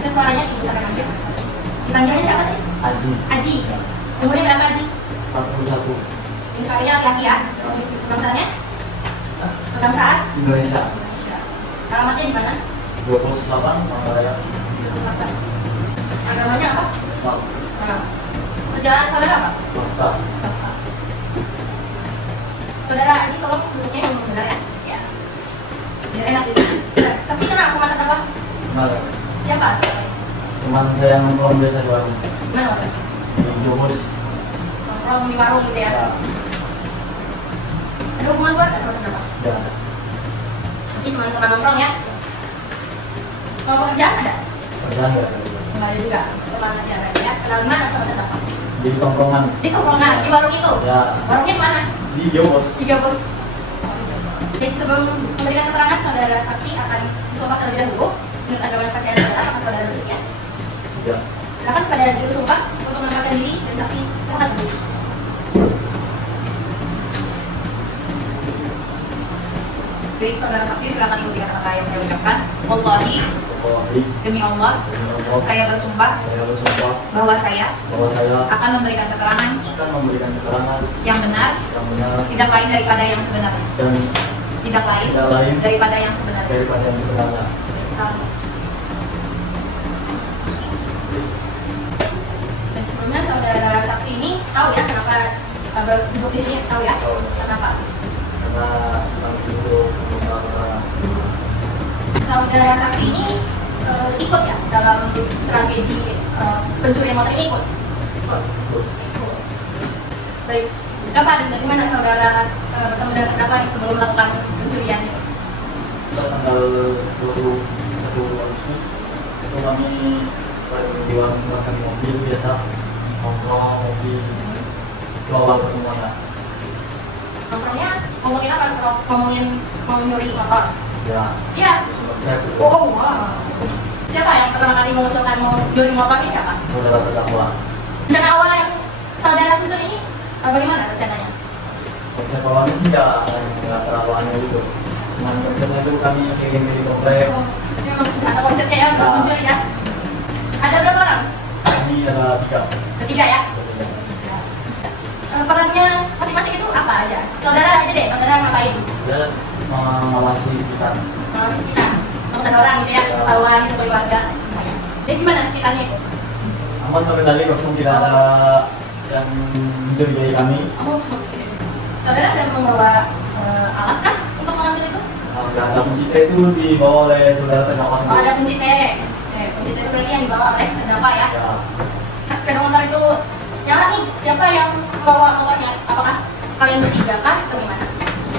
Dan suaranya dibesarkan aja. Dipanggilnya siapa tadi? Haji Aji. Umurnya berapa Aji? 41 Misalnya laki-laki ya. Bangsaannya? Kebangsaan? Indonesia. Alamatnya di mana? 28 Orang Raya. Agamanya apa? Islam. Nah, kerjaan saudara apa? Swasta. Saudara Aji, tolong duduknya yang benar ya. Ya. Biar enak gitu. Saksi kenal kuman terdakwa? Kenal ya? Siapa? Teman saya yang nongkrong biasa di warung. Gimana waktu? Di Jogos. Nongkrong di warung gitu ya. Ya. Ada hubungan keluarga sama terdakwa? Ya. Ini cuma teman nongkrong ya. Mau kerjaan ada? Kerjaan ya. Enggak ada juga. Teman aja ya. Kenal di mana sama terdakwa? Di tongkrongan. Di tongkrongan, di warung itu. Ya. Warungnya di mana? Di Jogos. Tiga bos. Jadi sebelum memberikan keterangan, saudara saksi akan disumpah terlebih dahulu menurut agama dan percayaan saudara. Apakah saudara bersedia? Ya. Silakan pada juru sumpah untuk menempatkan diri dan saksi silakan berdiri. Baik, saudara saksi silakan ikuti kata-kata yang saya ucapkan. Wallahi, Wallahi. demi Allah, Demi Allah. saya bersumpah Saya bersumpah bahwa saya bahwa saya akan memberikan keterangan akan memberikan keterangan yang benar, yang benar tidak lain daripada yang sebenarnya. dan Tidak lain tidak lain daripada yang sebenarnya. daripada yang sebenarnya. Salam. Dan sebelumnya saudara saksi ini tahu ya kenapa duduk di sini, tahu ya Tahu. kenapa? Karena kami itu keterangan. Saudara saksi ini ikut ya dalam tragedi pencurian motor ini ikut. Ikut. Baik. Kapan dari mana saudara bertemu dengan terdakwa sebelum melakukan pencurian itu? Tanggal 21 Agustus itu kami di warung makan mobil biasa nongkrong mobil jual ke semuanya. Nongkrongnya ngomongin apa? Ngomongin mau nyuri motor. Ya, Iya. saya Oh, wow. Siapa yang pertama kali mengusulkan mau nyuri motor ini siapa? saudara terdakwa. Rencana awal yang saudara susun ini bagaimana rencananya? Konsep awalnya sih ya nggak terlalu aneh gitu. Cuman konsepnya itu kami kirim di komplek. Oh, memang sudah ada konsepnya ya untuk mencuri ya. Ada berapa orang? Kami ada 3. Ketiga ya. Perannya masing-masing itu apa aja? Saudara aja deh, saudara ngapain? Dan mengawasi sekitar. Masih sekitar. Kalau ada orang gitu ya, ketahuan sebagai warga. Jadi gimana sekitarnya itu? Aman terkendali kosong, tidak ada yang mencurigai kami. Oh, oke. Saudara ada membawa alat kah untuk mengambil itu? Nggak ada kunci T itu dibawa oleh saudara terdakwa. Oh, ada kunci T. Kunci T itu berarti yang dibawa oleh terdakwa ya? Ya, Nah, sepeda motor itu nyala nih, siapa yang membawa motornya? Apakah kalian bertiga kah atau gimana?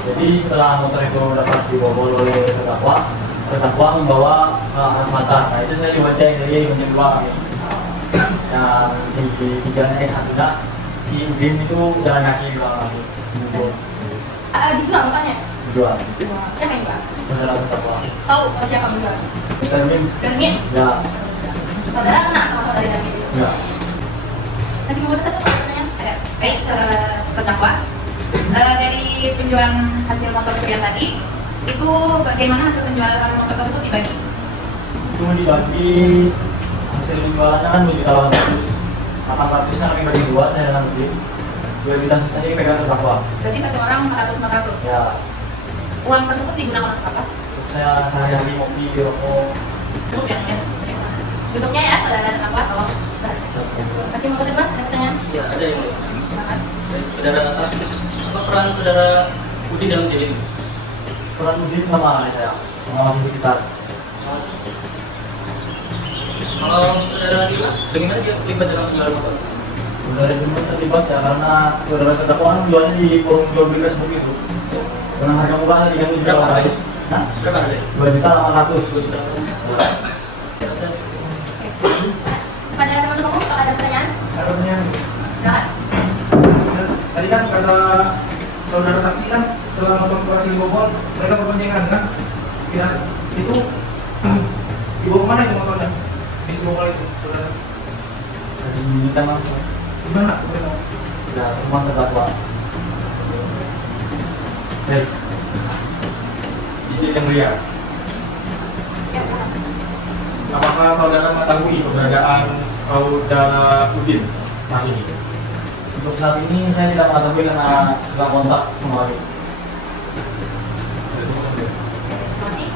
jadi setelah motor itu dapat dibobol oleh terdakwa membawa ke arah selatan. Nah itu saya dibonceng dari bonceng 2 kami. Yang di tiganya satunya si Udin itu jalan kaki di belakang kami. Dijual motornya? Dua. Siapa yang jual? Saudara terdakwa. Tahu siapa yang jual? Termin. Germin? Ya. Saudara kenal sama saudara Germin itu? Ya. Tadi mau tanya apa pertanyaan? Baik, terdakwa. Dari penjualan hasil motor kalian tadi, itu bagaimana hasil penjualan motor tersebut dibagi? Cuma dibagi hasil penjualannya kan 2.800. 800-nya kami bagi 2, saya dengan Udin. 2 juta sisanya pegang terdakwa. Berarti satu orang 400-400. Ya. Uang tersebut digunakan untuk apa? Saya sehari-hari ngopi di rokok. Untuk yang duduknya ya, saudara terdakwa atau Tapi mau ketebak, ada pertanyaan? Ya, ada yang mulia. Silakan. Dari saudara Saksi, apa peran saudara Udin dalam kejadian ini? Peran Udin sama saya, mengawasi sekitar. Kalau saudara Dila, bagaimana dia terlibat dalam penjualan motor? Saudara Jumlah terlibat ya karena saudara terdakwa kan jualnya di forum jual beli Facebook itu. Dengan harga murah tadi kami jual Berapa harganya? Hah? Berapa harganya? 2.800.000. 2 juta. Ya, saya Pada teman-teman umum, kalau ada pertanyaan, Harusnya silakan. tadi kan kata saudara saksi kan setelah nonton operasi dibobol mereka berboncengan kan? Kira itu dibawa kemana itu motornya? Dibobol itu saudara? Jadi minta mas, Gimana? ya rumah terdakwa. Baik. Izin yang mulia. Apakah saudara mengetahui keberadaan saudara Udin saat ini? Untuk saat ini saya tidak mengetahui karena tidak kontak kemarin. Masih?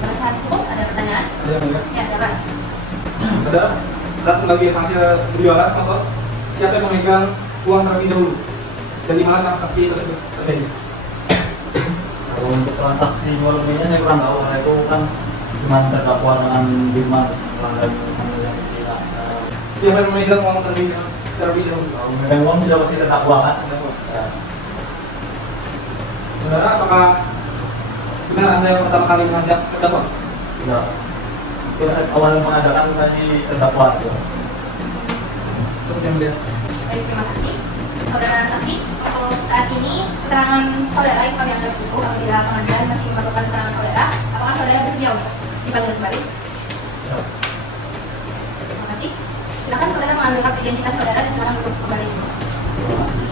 Perasaan hukum, ada pertanyaan? Ada nggak? Ya, silakan. Saudara, saat pembagian hasil penjualan motor, siapa yang memegang uang terlebih dahulu? Dan di mana transaksi tersebut terjadi? Kalau untuk transaksi jual belinya saya kurang tahu karena itu kan cuma terdakwa dengan Dirman melanggar yang tidak. Siapa yang memegang uang terlebih dahulu? Kalau memegang uang sudah pasti terdakwa kan? Ya. Saudara, apakah benar Anda yang pertama kali mengajak terdakwa? Tidak. Konsep awal mengadakan tadi terdakwa itu. Untuk yang mulia. Baik, terima kasih. Saudara saksi, untuk saat ini keterangan saudara yang kami anggap cukup apabila pengadilan masih memerlukan keterangan saudara, apakah saudara bersedia untuk dipanggil kembali? Ya. Terima kasih. Silakan saudara mengambil kartu identitas saudara dan silakan duduk kembali. Terima kasih.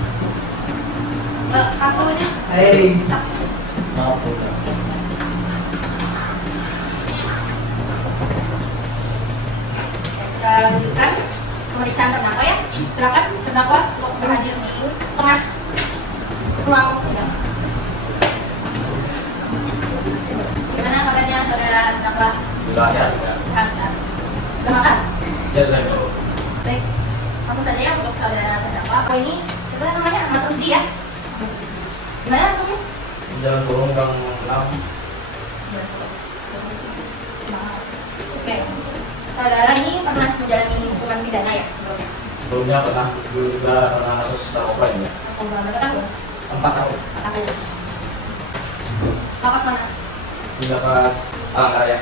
Kartunya. Hei. Saksi. Maaf. Ya. Kita lanjutkan pemeriksaan terdakwa ya. Silakan terdakwa untuk berhadir di tengah ruang sidang. Gimana kabarnya saudara terdakwa? sudah sehat. Sehat. Sudah makan? Ya, sudah dulu. Baik, langsung saja ya untuk saudara terdakwa. Apa ini? Itu namanya Ahmad Rusdi ya? Gimana kamu? Jalan Burung Gang 6. Oke, saudara ini pernah menjalani hukuman pidana ya sebelumnya? Sebelumnya pernah juga pernah kasus narkoba ini. Berapa tahun? 4 tahun. 4 tahun. Lapas mana? Hingga pas Palangkaraya.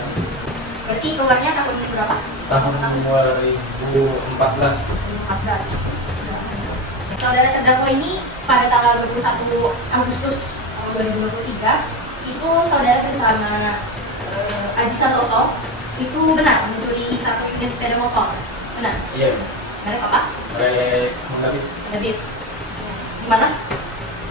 Boleh Berarti keluarnya tahun berapa? Tahun 2014. 14. Saudara terdakwa ini pada tanggal 21 Agustus tahun 2023 itu saudara bersama Aji Santoso itu benar mencuri satu unit sepeda motor. Benar? Iya. Dari apa? Dari Mendapit David. Di mana?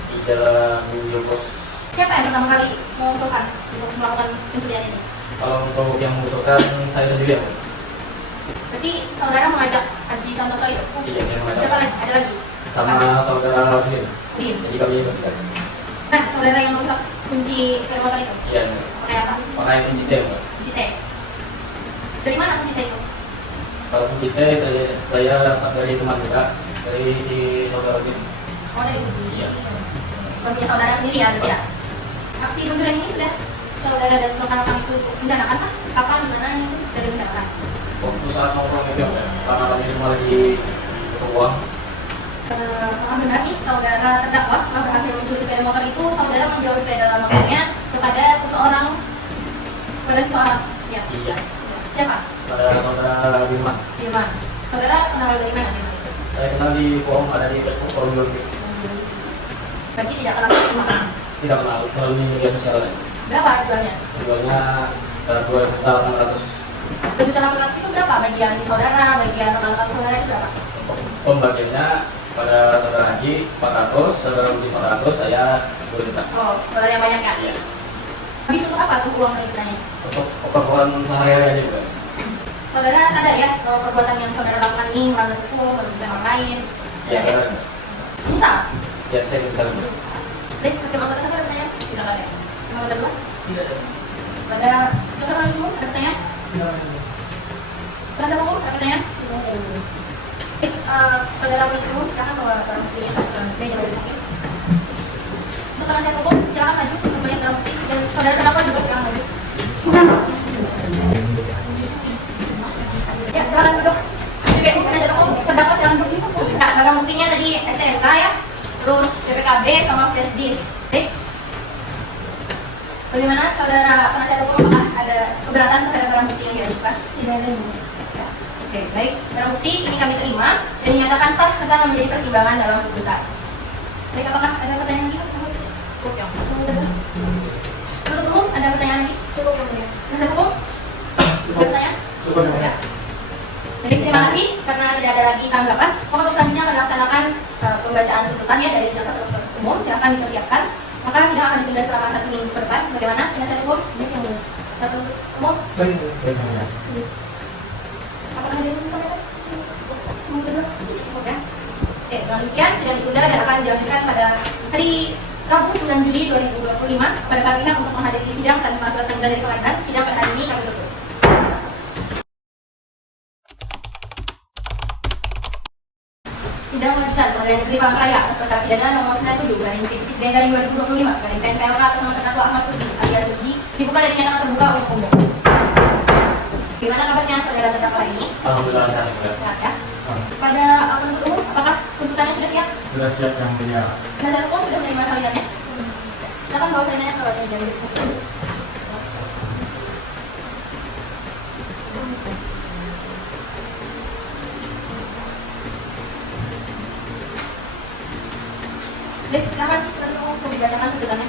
di Jalan Yogos. Siapa yang pertama kali mengusulkan untuk melakukan pencurian ini? Kalau untuk yang membutuhkan saya sendiri ya. Berarti saudara mengajak Aji Santoso itu? Iya, yang mengajak. Siapa lagi? Ada lagi? Sama saudara Udin. Udin. Jadi kami bertiga. Nah, saudara yang merusak kunci sepeda motor itu? Iya. Pakai apa? Pakai kunci T, Mbak. Kunci T. Dari mana kunci T itu? Kalau kunci T saya dapat dari teman juga, dari si saudara Udin. Oh, dari kunci. Iya. Bukan punya saudara sendiri ya, berarti ya? Aksi pencurian ini sudah saudara dan rekan-rekan itu rencanakan kah? Kapan, di mana itu sudah direncanakan? Waktu saat nongkrong itu ya, karena kami semua lagi butuh uang. Apakah benar nih saudara terdakwa setelah berhasil mencuri sepeda motor itu saudara menjual sepeda motornya kepada seseorang? Ya. Iya. Siapa? Pada saudara Bima. Firman. Saudara kenal dari mana Firman itu? Saya kenal di forum, ada di Facebook forum Yogyakarta. Berarti tidak kenal sama. Tidak kenal, melalui media sosial lain. Berapa jualnya? Jualnya 2.600.000. 2.800.000 itu berapa? Bagian saudara, bagian rekan-rekan saudara itu berapa? Pembagiannya pada saudara Haji 400, saudara Budi 400, saya 2 juta. Oh, saudara yang banyak ya? Iya. Habis untuk apa tuh uang dari kitanya? Untuk keperluan sehari-hari aja juga. Saudara sadar ya bahwa perbuatan yang saudara lakukan ini melanggar hukum, merugikan orang lain? Ya, Sadar saudara. Menyesal? Ya, saya bisa. Baik, hakim anggota satu ada pertanyaan? Tidak ada ya? Hakim anggota dua? Tidak ada. Pada kuasa penuntut umum ada pertanyaan? Penasihat hukum ada pertanyaan? Baik, saudara penuntut umum silakan bawa barang buktinya ke meja majelis hakim. Untuk penasihat hukum silakan maju untuk melihat barang bukti dan saudara terdakwa juga silakan maju. Ya, silakan duduk. DPU penasihat hukum terdakwa silakan duduk. Nah, barang buktinya tadi STNK ya, terus BPKB sama flash disk. Baik. Bagaimana saudara penasihat hukum, apakah ada keberatan terhadap barang bukti yang diajukan? Tidak ada. Oke, baik. Barang bukti ini kami terima dan dinyatakan sah serta menjadi pertimbangan dalam putusan. Baik, apakah ada pertanyaan lagi? Cukup ya. Penuntut umum ada pertanyaan lagi? Cukup ya. Penasihat hukum? Ada pertanyaan? Cukup ya. Jadi terima kasih karena tidak ada lagi tanggapan. Pokok selanjutnya akan dilaksanakan pembacaan tuntutan ya dari jaksa penuntut umum. Silakan dipersiapkan. Maka sidang akan ditunda selama 1 minggu ke depan. Bagaimana penasihat hukum? Jaksa penuntut umum? Baik. Apakah ada yang ingin disampaikan? Cukup ya. Oke, dengan demikian sidang ditunda dan akan dilanjutkan pada hari Rabu 9 Juli 2025 pada para pihak untuk menghadiri sidang tanpa surat panggilan dari pengadilan. Sidang pada hari ini kami tutup. Sidang lanjutan Pengadilan Negeri Palangkaraya atas perkara pidana nomor 97/2025/PNPLK atas nama terdakwa Ahmad Rusdi alias Rusdi dibuka dan dinyatakan terbuka untuk umum. Gimana kabarnya saudara terdakwa hari ini? Alhamdulillah sehat. Sehat ya. Pada penuntut umum, apakah tuntutannya sudah siap? Sudah siap yang mulia. Penasihat hukum sudah menerima salinannya? Silakan bawa salinannya ke meja majelis hakim. Baik, silakan penuntut umum untuk dibacakan tuntutannya.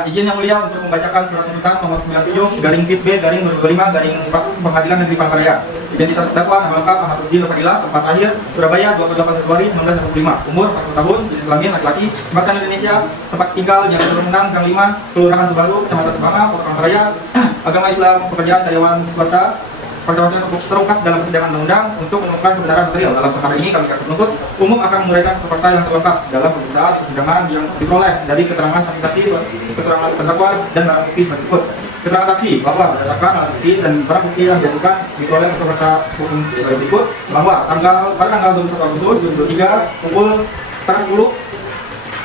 Izin yang mulia untuk membacakan surat tuntutan nomor 97/B/B/2025 Pengadilan Negeri Palangkaraya. Identitas terdakwa nama lengkap Ahmad Rusdi Nurfadillah, tempat lahir Surabaya 28 Februari 1965, umur 40 tahun, jenis kelamin laki-laki, bangsa Indonesia, tempat tinggal Jalan Surumenang, Gang 5, Kelurahan Subaru, Kecamatan Sebanga, Kota Palangkaraya, agama Islam, pekerjaan karyawan swasta. Perkara terungkap dalam persidangan undang-undang. Untuk menemukan kebenaran material dalam perkara ini, kami jaksa penuntut umum akan menguraikan fakta yang terlengkap dalam pemeriksaan persidangan yang diperoleh dari keterangan saksi-saksi, keterangan terdakwa dan barang bukti sebagai berikut. Keterangan saksi bahwa berdasarkan alat bukti dan barang bukti yang diajukan diperoleh untuk fakta hukum sebagai berikut, bahwa pada tanggal 21 Agustus 2023 pukul 9:30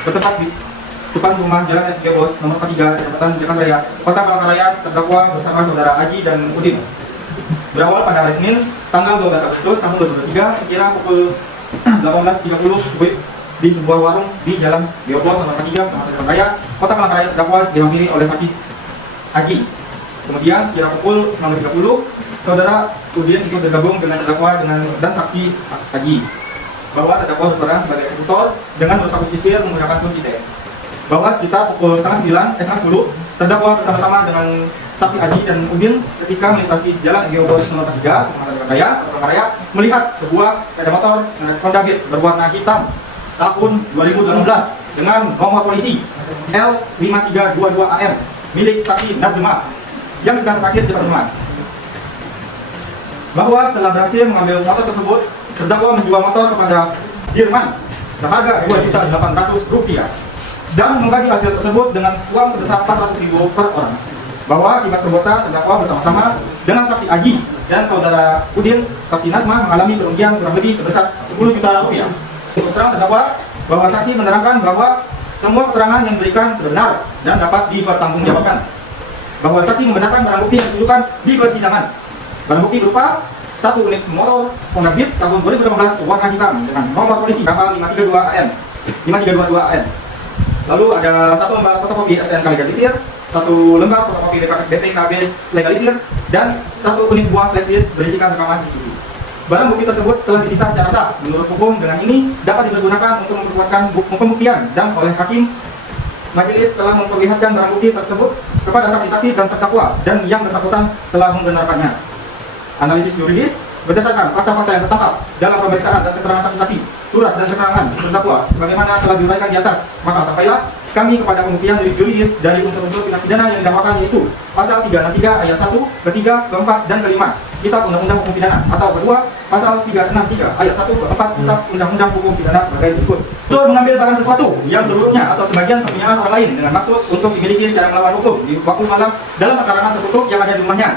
bertempat di depan rumah Jalan F. Bos nomor 43 Kecamatan Jakarta Raya, Kota Palangkaraya, terdakwa bersama saudara Aji dan Udin. Berawal pada hari Senin, tanggal 12 Agustus tahun 2023, sekira pukul 18.30 di sebuah warung di Jalan Biopos nomor 3, Kecamatan Jakarta Raya, Kota Palangkaraya, terdakwa dihampiri oleh saksi Aji. Kemudian sekira pukul 19.30, saudara Udin ikut bergabung dengan terdakwa dan saksi Haji bahwa terdakwa berperan sebagai eksekutor dengan bersabut istir menggunakan kunci T. Bahwa sekitar pukul setengah 10, terdakwa bersama-sama dengan saksi Haji dan Udin ketika melintasi jalan Geobos nomor 3, Raya, melihat sebuah sepeda motor Honda Beat berwarna hitam tahun 2018 dengan nomor polisi L5322AM milik saksi Nazma yang sedang parkir di pertemuan. Bahwa setelah berhasil mengambil motor tersebut, terdakwa menjual motor kepada Dirman seharga Rp2.800.000 dan membagi hasil tersebut dengan uang sebesar Rp400.000 per orang. Bahwa akibat perbuatan terdakwa bersama-sama dengan saksi Aji dan saudara Udin, saksi Nazma mengalami kerugian kurang lebih sebesar Rp10 juta. Untuk terang terdakwa bahwa saksi menerangkan bahwa semua keterangan yang diberikan benar dan dapat dipertanggungjawabkan. Bahwa saksi membenarkan barang bukti yang ditunjukkan di persidangan. Barang bukti berupa 1 unit motor Honda Beat tahun 2018 warna hitam dengan nomor polisi tanggal 5322AN. Lalu ada 1 lembar fotokopi STNK legalisir, 1 lembar fotokopi BPKB legalisir, dan 1 unit buah flash disk berisikan rekaman CCTV. Barang bukti tersebut telah disita secara sah. Menurut hukum, dengan ini dapat dipergunakan untuk memperkuatkan pembuktian dan oleh hakim majelis telah memperlihatkan barang bukti tersebut kepada saksi-saksi dan terdakwa dan yang bersangkutan telah membenarkannya. Analisis yuridis berdasarkan fakta-fakta yang tertangkap dalam pemeriksaan dan keterangan saksi-saksi, surat dan keterangan terdakwa sebagaimana telah diuraikan di atas, maka sampailah kami kepada pembuktian yuridis dari unsur-unsur tindak pidana yang didakwakan, yaitu pasal 363 ayat 1, ke-3, ke-4, dan ke-5 Kitab Undang-Undang Hukum Pidana, atau kedua pasal 363 ayat 1, ke-4 Kitab Undang-Undang Hukum Pidana sebagai berikut. Unsur mengambil barang sesuatu yang seluruhnya atau sebagian kepunyaan orang lain dengan maksud untuk dimiliki secara melawan hukum di waktu malam dalam pekarangan tertutup yang ada di rumahnya,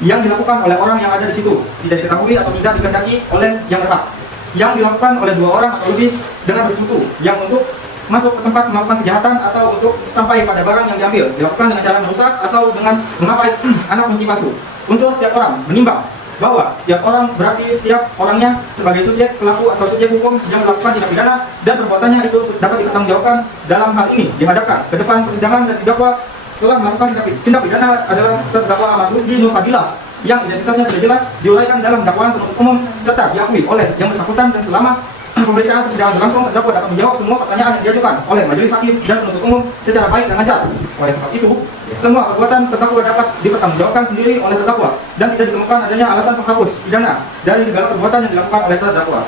yang dilakukan oleh orang yang ada di situ, tidak diketahui atau tidak dikehendaki oleh yang berhak, yang dilakukan oleh 2 orang atau lebih dengan bersekutu, yang untuk masuk ke tempat melakukan kejahatan atau untuk sampai pada barang yang diambil, dilakukan dengan cara merusak atau dengan mengapai anak kunci palsu. Unsur setiap orang menimbang bahwa setiap orang berarti setiap orangnya sebagai subjek pelaku atau subjek hukum yang melakukan tindak pidana dan perbuatannya itu dapat dipertanggungjawabkan dalam hal ini dihadapkan ke depan persidangan dan terdakwa telah melakukan tindak pidana adalah terdakwa Ahmad Rusdi Nur Fadilah yang identitasnya sudah jelas diuraikan dalam dakwaan penuntut umum serta diakui oleh yang bersangkutan, dan selama pemeriksaan persidangan berlangsung terdakwa dapat menjawab semua pertanyaan yang diajukan oleh majelis hakim dan penuntut umum secara baik dan lancar. Oleh sebab itu, semua perbuatan terdakwa dapat dipertanggungjawabkan sendiri oleh terdakwa dan tidak ditemukan adanya alasan penghapus pidana dari segala perbuatan yang dilakukan oleh terdakwa.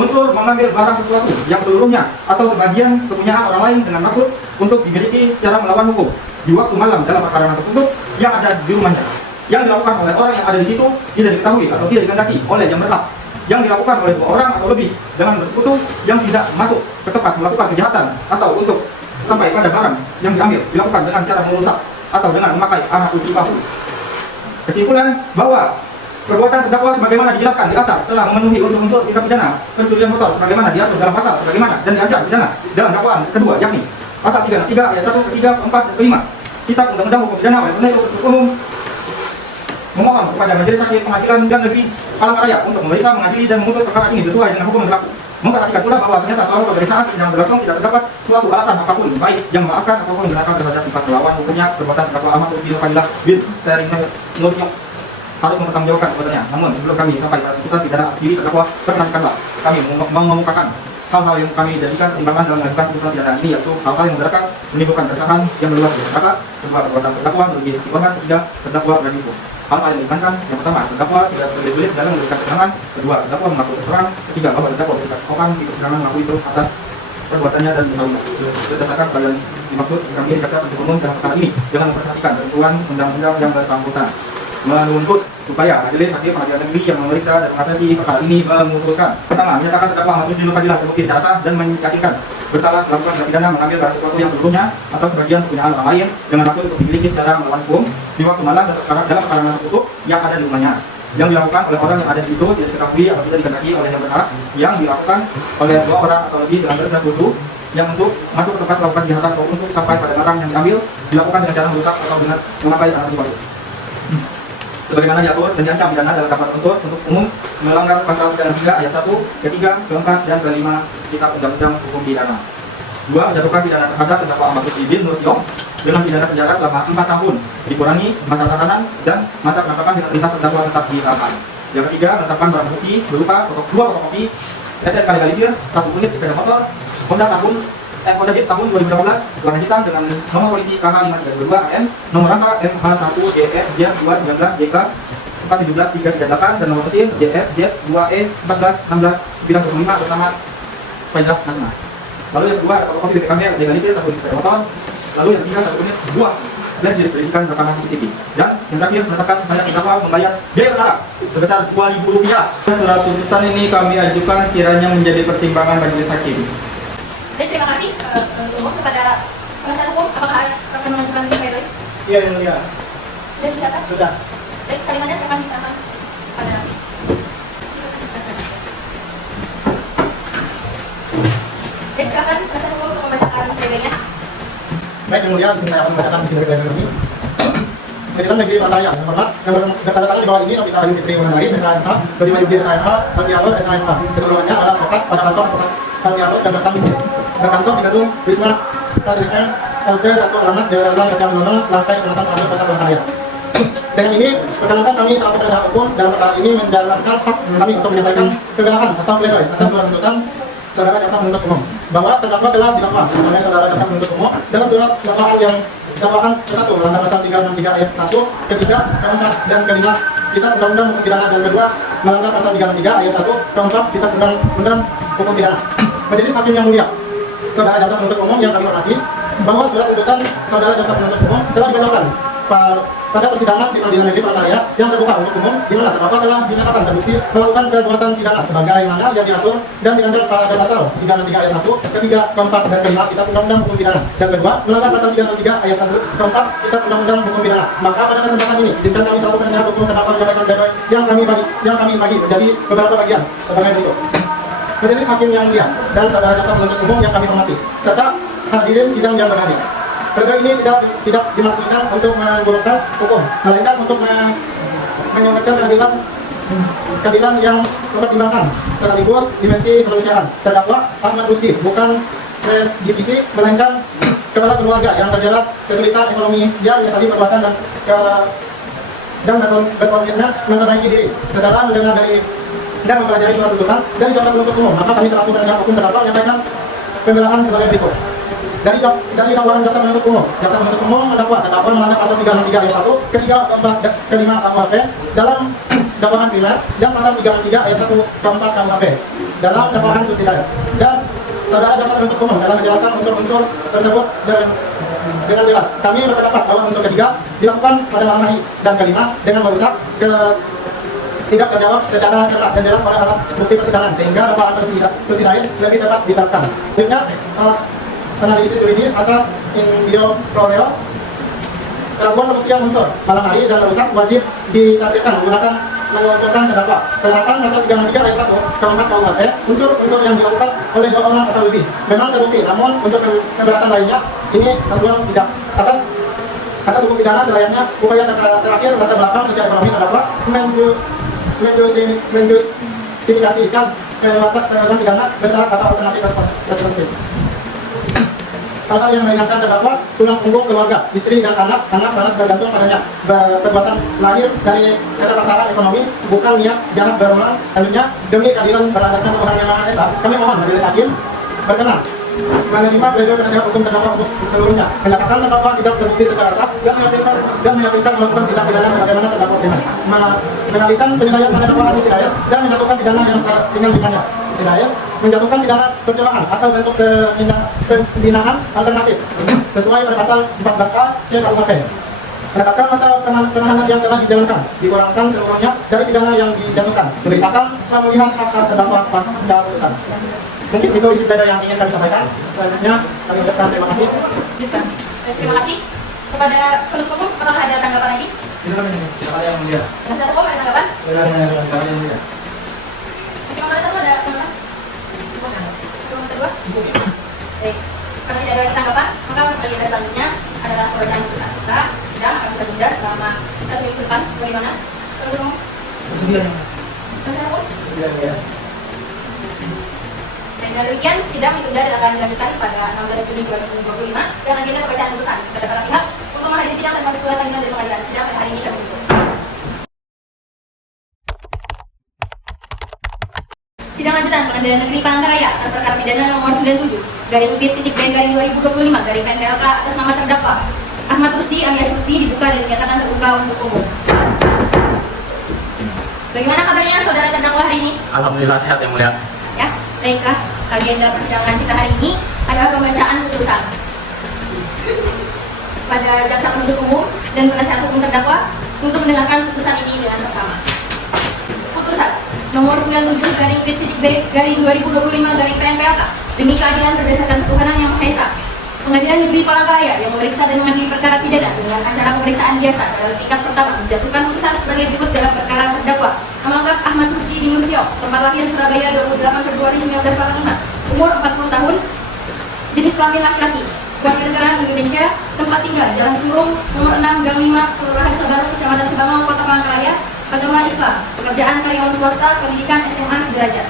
Unsur mengambil barang sesuatu yang seluruhnya atau sebagian kepunyaan orang lain dengan maksud untuk dimiliki secara melawan hukum di waktu malam dalam pekarangan tertutup yang ada di rumahnya, yang dilakukan oleh orang yang ada di situ tidak diketahui atau tidak dikehendaki oleh yang berhak, yang dilakukan oleh 2 orang atau lebih dengan bersekutu yang tidak masuk ke tempat melakukan kejahatan atau untuk sampai pada barang yang diambil dilakukan dengan cara merusak atau dengan memakai anak kunci palsu. Kesimpulan bahwa perbuatan terdakwa sebagaimana dijelaskan di atas telah memenuhi unsur-unsur tindak pidana pencurian motor sebagaimana diatur dalam pasal sebagaimana dan diancam pidana dalam dakwaan kedua, yakni pasal 363 ayat 1, ke-3, ke-4, dan ke-5 Kitab Undang-Undang Hukum Pidana. Oleh karena itu penuntut umum memohon kepada Majelis Hakim Pengadilan Negeri Palangkaraya untuk memeriksa, mengadili, dan memutus perkara ini sesuai dengan hukum yang berlaku. Memperhatikan pula bahwa ternyata selama pemeriksaan yang berlangsung tidak terdapat suatu alasan apapun baik yang memaafkan ataupun menggunakan terhadap sifat melawan hukumnya perbuatan terdakwa Ahmad Rusdi Nur Fadilah bin Sering Nur yang harus mempertanggungjawabkan perbuatannya. Namun sebelum kami sampai pada tuntutan pidana diri terdakwa, perkenankanlah kami mengemukakan hal-hal yang kami jadikan pertimbangan dalam mengajukan tuntutan pidana ini, yaitu hal-hal yang memberatkan, menimbulkan keresahan yang meluas di masyarakat, kedua perbuatan terdakwa merugikan sisi korban, ketiga terdakwa berani hukum. Hal-hal yang ditekankan, yang pertama, terdakwa tidak berbelit dalam memberikan keterangan, kedua terdakwa mengaku berserang, ketiga bahwa terdakwa bersikap sopan di persidangan mengakui terus atas perbuatannya dan misalnya berdasarkan pada yang dimaksud kami dikasih penuntut umum dalam perkara ini dengan memperhatikan ketentuan undang-undang yang bersangkutan, menuntut supaya Majelis Hakim Pengadilan Negeri yang memeriksa dan mengatasi perkara ini memutuskan: pertama, menyatakan terdakwa Ahmad Rusdi Nur Fadilah terbukti secara sah dan menyatakan bersalah melakukan tindak pidana mengambil barang sesuatu yang seluruhnya atau sebagian kepunyaan orang lain dengan maksud untuk dimiliki secara melawan hukum di waktu malam dalam pekarangan tertutup yang ada di rumahnya, yang dilakukan oleh orang yang ada di situ tidak diketahui atau tidak dikehendaki oleh yang berhak, yang dilakukan oleh 2 orang atau lebih dengan bersekutu, yang untuk masuk ke tempat melakukan kejahatan atau untuk sampai pada barang yang diambil dilakukan dengan cara merusak atau dengan memakai alat palsu. Sebagaimana diatur dan diancam pidana dalam dakwaan penuntut umum melanggar pasal 3 ayat 1, ke-3, ke-4, dan ke-5 Kitab Undang-Undang Hukum Pidana. 2. Menjatuhkan pidana terhadap terdakwa Ahmad Rusdi bin Nur dengan pidana penjara selama 4 tahun dikurangi masa tahanan dan masa penetapan perintah terdakwa tetap ditahan. Yang ketiga, menetapkan barang bukti berupa 2 fotokopi SNK legalisir 1 unit sepeda motor Honda Jeep tahun 2012 warna hitam dengan nomor polisi KH532 AN, nomor rangka MH1DE219JK 417338 dan nomor mesin JFJ2E1466905 bersama pajak nasional. Lalu yang kedua, ada fotokopi BPKB legalisir 1 unit sepeda motor. Lalu yang ketiga, 1 unit buah flash disk berisikan rekaman CCTV. Dan yang terakhir, menetapkan sebanyak terdakwa membayar biaya perkara sebesar Rp2.000. Surat tuntutan ini kami ajukan kiranya menjadi pertimbangan majelis hakim. Baik, terima kasih penuntut umum. Kepada penasihat hukum, apakah akan mengajukan pledoi? Iya, yang mulia. Sudah disiapkan? Sudah. Baik, kalimatnya akan diterangkan pada nanti. Baik, silakan penasihat hukum untuk membacakan pledoi-nya. Baik, yang mulia, di sini saya akan membacakan isi dari pledoi ini. Pengadilan Negeri Pattaya, yang hormat, yang bertanda tangan di bawah ini Novita Ayu Fitri Wulandari, SHMH, Dodi Mayudi SHMH, Alfiarto SHMH. Keseluruhannya adalah advokat pada kantor Alfiarto dan berkantor di gedung Wisma KDN LT 1 alamat Jalan Gajah Manono, Langkai, Kecamatan Pamir, Kota Pattaya. Dengan ini, perkenalkan kami selaku penasihat hukum dalam perkara ini menjalankan hak kami untuk menyampaikan kegalakan atau pledoi atas surat tuntutan saudara jaksa penuntut umum bahwa terdakwa telah didakwa oleh saudara jaksa penuntut umum dalam surat dakwaan yang dakwaan ke-1 melanggar pasal 363 ayat 1, ketiga, keempat, dan kelima Kitab Undang-Undang Hukum Pidana dan kedua melanggar pasal 363 ayat 1, keempat, Kitab Undang-Undang Hukum Pidana. Majelis hakim yang mulia, saudara jaksa penuntut umum yang kami hormati, bahwa surat tuntutan saudara jaksa penuntut umum telah dibacakan pada persidangan di Pengadilan Negeri Pattaya yang terbuka untuk umum, di mana terdakwa telah dinyatakan terbukti melakukan perbuatan pidana sebagaimana yang diatur dan dirancang pada pasal 363 ayat 1, ketiga, keempat, dan kelima Kitab Undang-Undang Hukum Pidana. Yang kedua, melanggar pasal 363 ayat 1, keempat, Kitab Undang-Undang Hukum Pidana. Maka pada kesempatan ini, izinkan kami selaku penasihat hukum terdakwa menyampaikan pledoi yang kami bagi menjadi beberapa bagian sebagai berikut. Majelis hakim yang mulia dan saudara jaksa penuntut umum yang kami hormati, serta hadirin sidang yang berbahagia. Pledoi ini tidak dimaksudkan untuk memburukkan hukum, melainkan untuk menyelamatkan keadilan yang mempertimbangkan sekaligus dimensi kemanusiaan. Terdakwa Ahmad Rusdi bukan presdivisi, melainkan kepala keluarga yang terjerat kesulitan ekonomi yang menyesali perbuatan dan berkomitmen memperbaiki diri. Setelah mendengar dari dan mempelajari surat tuntutan dari jaksa penuntut umum, maka kami selaku penasihat hukum terdakwa menyampaikan pembelaan sebagai berikut. Dari dakwaan jaksa penuntut umum mendakwa terdakwa melanggar pasal 363 ayat 1, ketiga, keempat, kelima KUHP dalam dakwaan primer dan pasal 363 ayat 1, keempat KUHP dalam dakwaan subsidiar. Dan saudara jaksa penuntut umum telah menjelaskan unsur-unsur tersebut dengan jelas. Kami berpendapat bahwa unsur ketiga dilakukan pada malam hari dan kelima dengan merusak tidak terjawab secara cermat dan jelas pada alat bukti persidangan sehingga dakwaan subsidiar lebih tepat diterapkan. Selanjutnya, analisis yuridis asas in bio pro reo, keraguan pembuktian unsur malam hari dan merusak wajib ditafsirkan menggunakan menguntungkan terdakwa. Penerapan pasal 363 ayat 1 keempat KUHP, unsur-unsur yang dilakukan oleh 2 orang atau lebih memang terbukti, namun unsur keberatan lainnya ini kasual tidak atas hukum pidana selayaknya upaya terakhir latar belakang sosial ekonomi terdakwa menjustifikasikan perbuatan pidana bersyarat atau alternatif responsif. Hal-hal yang meringankan terdakwa tulang punggung keluarga, istri dan anak sangat bergantung padanya. Perbuatan lahir dari keterbatasan ekonomi, bukan niat jahat berulang. Selanjutnya, demi keadilan berlandaskan Tuhan Yang Maha Esa, kami mohon majelis hakim berkenan menerima pledoi penasihat hukum terdakwa untuk seluruhnya. Menyatakan terdakwa tidak terbukti secara sah dan meyakinkan melakukan tindak pidana sebagaimana terdakwa dengan mengalihkan penyelesaian pada dakwaan subsidiar dan menjatuhkan pidana yang ringan-ringannya. Menjatuhkan pidana percobaan atau bentuk pembinaan alternatif sesuai pada pasal 14A C KUHP. Menetapkan masa penahanan yang telah dijalankan dikurangkan seluruhnya dari pidana yang dijatuhkan. Memberitakan pemulihan hak terdakwa pasca putusan. Mungkin itu isi pledoi yang ingin kami sampaikan. Selanjutnya kami ucapkan terima kasih. Terima kasih kepada penuntut umum. Apakah ada tanggapan lagi? Silakan yang mulia. Penasihat hukum ada tanggapan? Silakan yang mulia. Terima kasih. Ada tanggapan? Kedua? Baik. Karena tidak ada lagi tanggapan, maka agenda selanjutnya adalah pembacaan putusan kita dan akan kita tunda selama 1 minggu depan. Bagaimana? Penuntut umum? Penasihat hukum? Iya. Baik. Dengan demikian, sidang ditunda dan akan dilanjutkan pada 16 Juni 2025 dan agenda pembacaan putusan kepada para pihak untuk menghadiri sidang tanpa surat panggilan dari pengadilan. Sidang pada hari ini dapat ditutup. Sidang lanjutan Pengadilan Negeri Palangkaraya atas perkara pidana nomor 97 garing P.B/2025 garing PNPLK atas nama terdakwa Ahmad Rusdi alias Rusdi dibuka dan dinyatakan terbuka untuk umum. Bagaimana kabarnya saudara terdakwa hari ini? Alhamdulillah sehat yang mulia. Ya, baiklah. Agenda persidangan kita hari ini adalah pembacaan putusan pada jaksa penuntut umum dan penasihat hukum terdakwa untuk mendengarkan putusan ini dengan seksama. Putusan nomor 97 garing P.B garing 2025 garing PNPLK demi keadilan berdasarkan ketuhanan yang Maha Esa. Pengadilan Negeri Palangkaraya yang memeriksa dan mengadili perkara pidana dengan acara pemeriksaan biasa dalam tingkat pertama menjatuhkan putusan sebagai berikut dalam perkara terdakwa nama lengkap Ahmad Rusdi bin Nursiok, tempat lahir Surabaya 28 Februari 1985, umur 40 tahun, jenis kelamin laki-laki, warga negara Indonesia, tempat tinggal Jalan Surung, nomor 6 Gang 5, Kelurahan Sebaru, Kecamatan Sebangau, Kota Palangkaraya, agama Islam, pekerjaan karyawan swasta, pendidikan SMA sederajat.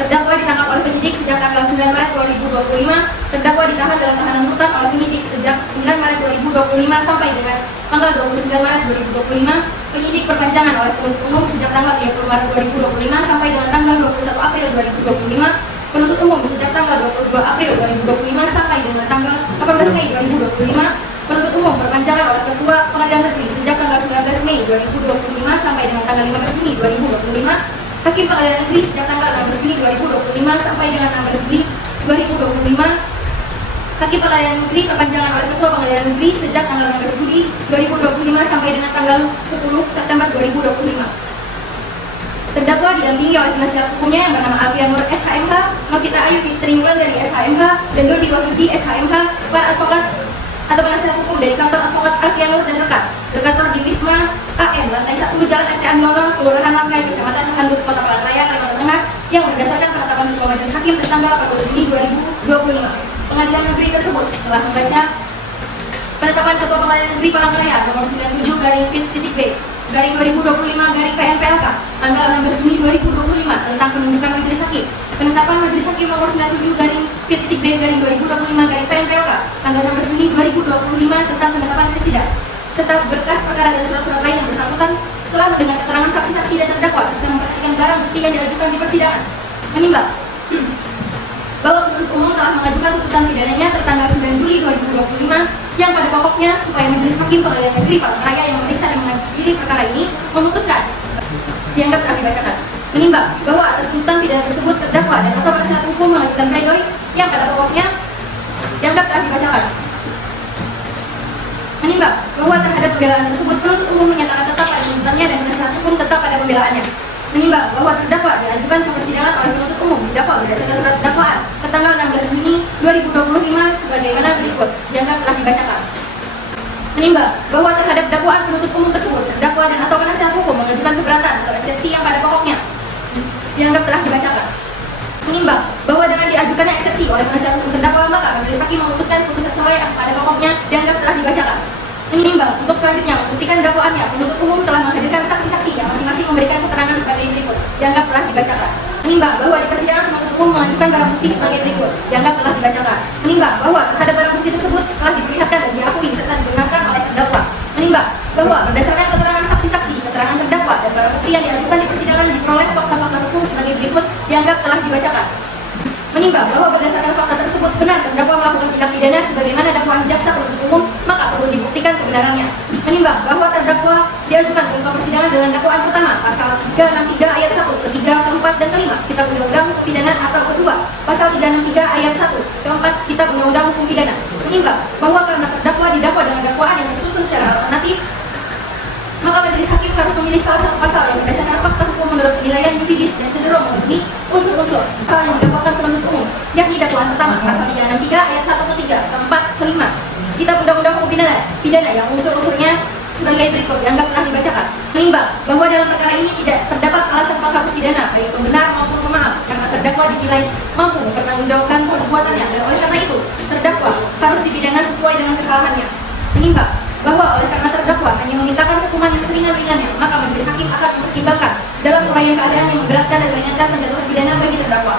Terdakwa ditangkap oleh penyidik sejak tanggal 9 Maret 2025. Terdakwa ditahan dalam tahanan rutan oleh penyidik sejak 9 Maret 2025 sampai dengan tanggal 29 Maret 2025. Penyidik perpanjangan oleh penuntut umum sejak tanggal 30 Maret 2025 sampai dengan tanggal 21 April 2025. Penuntut umum sejak tanggal 22 April 2025 sampai dengan tanggal 18 Mei 2025. Penuntut umum perpanjangan oleh Ketua Pengadilan Negeri sejak tanggal 19 Mei 2025 sampai dengan tanggal 15 Juni 2025. Hakim Pengadilan Negeri sejak tanggal 16 Juli 2025 sampai dengan 16 Juli 2025. Hakim Pengadilan Negeri perpanjangan oleh Ketua Pengadilan Negeri sejak tanggal 16 Juli 2025 sampai dengan tanggal 10 September 2025. Terdakwa didampingi oleh penasihat hukumnya yang bernama Alfianur SHMH, Novita Ayu Fitri dari SHMH, dan Dodi Wahyudi SHMH, para advokat atau penasihat hukum dari kantor advokat Alfianur dan rekan, berkantor di Wisma AN, lantai 1, Jalan RT Anono, Kelurahan Langkai, Kecamatan Handuk, Kota Palangkaraya, Kalimantan Tengah, yang berdasarkan penetapan Ketua Majelis Hakim tanggal 40 Juni 2025. Pengadilan negeri tersebut setelah membaca penetapan Ketua Pengadilan Negeri Palangkaraya nomor 97 garing P.B garing 2025 garing PNPLK tanggal 16 Juni 2025 tentang penunjukan Majelis Hakim, penetapan Majelis Hakim nomor 97 garing P.B garing 2025 garing PNPLK tanggal 16 Juni 2025 tentang penetapan presiden, serta berkas perkara dan surat-surat lain yang bersangkutan setelah mendengar keterangan saksi-saksi dan terdakwa serta memperhatikan barang bukti yang diajukan di persidangan, menimbang bahwa penuntut umum telah mengajukan tuntutan pidananya tertanggal 9 Juli 2025 yang pada pokoknya supaya Majelis Hakim Pengadilan Negeri Palangkaraya yang memeriksa dan mengadili perkara ini memutuskan dianggap telah dibacakan. Menimbang bahwa atas tuntutan pidana tersebut terdakwa dan atau penasihat hukum mengajukan pledoi yang pada pokoknya dianggap telah dibacakan. Menimbang bahwa terhadap pembelaan tersebut penuntut umum menyatakan tetap pada tuntutannya dan penasihat hukum tetap pada pembelaannya. Menimbang bahwa terdakwa diajukan ke persidangan oleh penuntut umum didakwa berdasarkan surat dakwaan ke tanggal 16 Juni 2025 sebagaimana berikut dianggap telah dibacakan. Menimbang bahwa terhadap dakwaan penuntut umum tersebut terdakwa dan atau penasihat hukum mengajukan keberatan atau eksepsi yang pada pokoknya dianggap telah dibacakan. Menimbang bahwa dengan diajukannya eksepsi oleh penasihat hukum terdakwa maka Majelis Hakim memutuskan putusan yang pada pokoknya dianggap telah dibacakan. Menimbang untuk selanjutnya membuktikan dakwaannya penuntut umum telah menghadirkan saksi-saksi yang masing-masing memberikan keterangan sebagai berikut dianggap telah dibacakan. Menimbang bahwa di persidangan penuntut umum mengajukan barang bukti sebagai berikut dianggap telah dibacakan. Menimbang bahwa terhadap barang bukti tersebut setelah diperlihatkan dan diakui serta dibenarkan oleh terdakwa. Menimbang bahwa berdasarkan keterangan saksi-saksi, keterangan terdakwa dan barang bukti yang diajukan di persidangan diperoleh fakta-fakta hukum sebagai berikut dianggap telah dibacakan. Menimbang bahwa berdasarkan fakta tersebut benar terdakwa melakukan tindak pidana sebagaimana dakwaan jaksa penuntut umum maka perlu dibuktikan kebenarannya. Menimbang bahwa terdakwa diajukan ke muka persidangan dengan dakwaan pertama pasal 363 ayat 1, ketiga, keempat, dan kelima Kitab Undang-Undang Hukum Pidana atau kedua pasal 363 ayat 1, keempat Kitab Undang-Undang Hukum Pidana. Menimbang bahwa karena terdakwa didakwa dengan dakwaan yang tersusun secara alternatif maka Majelis Hakim harus memilih salah satu pasal yang berdasarkan fakta hukum menurut penilaian yuridis dan cenderung memenuhi unsur-unsur pasal yang didakwakan penuntut umum, yakni dakwaan pertama pasal 363 ayat 1 ke 3, keempat, kelima Kitab Undang-Undang Hukum Pidana yang unsur-unsurnya sebagai berikut dianggap telah dibacakan. Menimbang bahwa dalam perkara ini tidak terdapat alasan penghapus pidana baik pembenar maupun pemaaf karena terdakwa dinilai mampu mempertanggungjawabkan perbuatannya dan oleh karena itu terdakwa harus dipidana sesuai dengan kesalahannya. Menimbang bahwa oleh karena terdakwa hanya memintakan hukuman yang seringan-ringannya maka Majelis Hakim akan mempertimbangkan dalam uraian keadaan yang memberatkan dan meringankan penjatuhan pidana bagi terdakwa.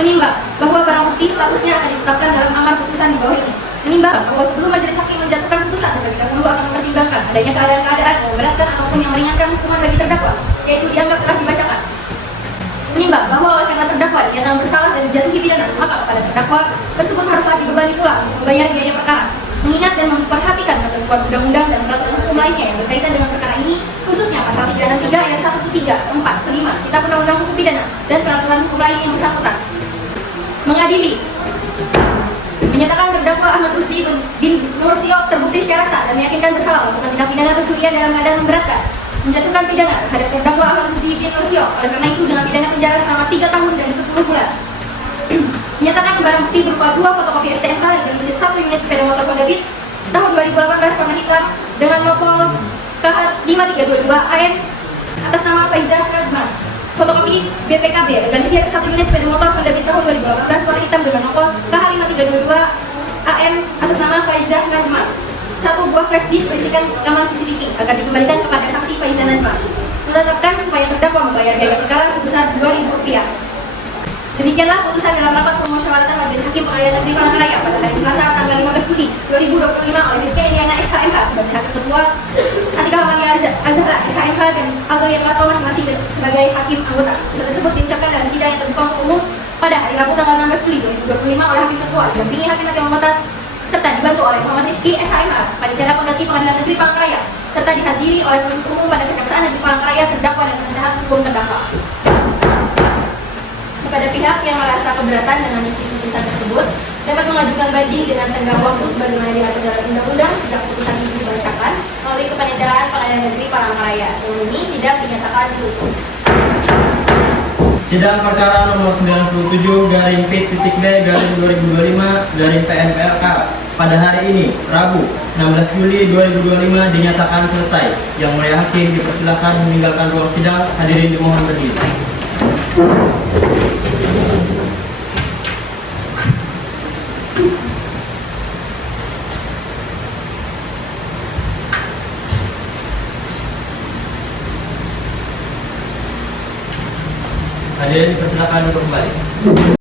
Menimbang bahwa barang bukti statusnya akan ditetapkan dalam amar putusan di bawah ini. Menimbang bahwa sebelum majelis hakim menjatuhkan putusan, terlebih dahulu akan mempertimbangkan adanya keadaan-keadaan yang memberatkan ataupun yang meringankan hukuman bagi terdakwa, yaitu dianggap telah dibacakan. Menimbang bahwa oleh karena terdakwa dinyatakan bersalah dan dijatuhi pidana, maka kepada terdakwa tersebut haruslah dibebani pula untuk membayar biaya perkara. Mengingat dan memperhatikan ketentuan undang-undang dan peraturan hukum lainnya yang berkaitan dengan perkara ini, khususnya pasal 363 ayat 1, 3, 4, 5 Kitab Undang-Undang Hukum Pidana dan peraturan hukum lain yang bersangkutan. Mengadili, menyatakan terdakwa Ahmad Rusdi bin Nursio terbukti secara sah dan meyakinkan bersalah melakukan tindak pidana pencurian dalam keadaan memberatkan, menjatuhkan pidana terhadap terdakwa Ahmad Rusdi bin Nursio oleh karena itu dengan pidana penjara selama 3 tahun dan 10 bulan. Menyatakan barang bukti berupa 2 fotokopi STNK yang berisi 1 unit sepeda motor Honda Beat tahun 2018 warna hitam dengan nomor KH5322 AN atas nama Faizah Kazman. Fotokopi BPKB legalisir 1 unit sepeda motor Honda Beat tahun 2018 warna hitam dengan nomor KH5322 AN atas nama Faizah Najma. 1 buah flash disk berisikan rekaman CCTV agar dikembalikan kepada saksi Faizah Najma. Menetapkan supaya terdakwa membayar biaya perkara sebesar Rp2.000. Demikianlah putusan dalam rapat permusyawaratan Majelis Hakim Pengadilan Negeri Palangkaraya pada hari Selasa tanggal 15 Juli 2025 oleh Rizky Eliana SHMH sebagai hakim ketua, Atika Amalia Azhara SHMH dan Aldo Yakarto masing-masing sebagai hakim anggota. Putusan tersebut diucapkan dalam sidang yang terbuka untuk umum pada hari Rabu tanggal 16 Juli 2025 oleh hakim ketua didampingi hakim-hakim anggota serta dibantu oleh Muhammad Rizky SHMH, panitia pengganti Pengadilan Negeri Palangkaraya, serta dihadiri oleh penuntut umum pada Kejaksaan Negeri Palangkaraya, terdakwa dan penasehat hukum terdakwa. Kepada pihak yang merasa keberatan dengan isi putusan tersebut dapat mengajukan banding dengan tenggang waktu sebagaimana diatur dalam undang-undang sejak putusan itu dibacakan melalui kepaniteraan Pengadilan Negeri Palangkaraya. Dengan ini sidang dinyatakan ditutup. Sidang perkara nomor 97-B/P.B/2025-PNPLK pada hari ini, Rabu, 16 Juli 2025 dinyatakan selesai. Yang mulia hakim dipersilakan meninggalkan ruang sidang. Hadirin dimohon berdiri. Hadirin dipersilakan untuk kembali.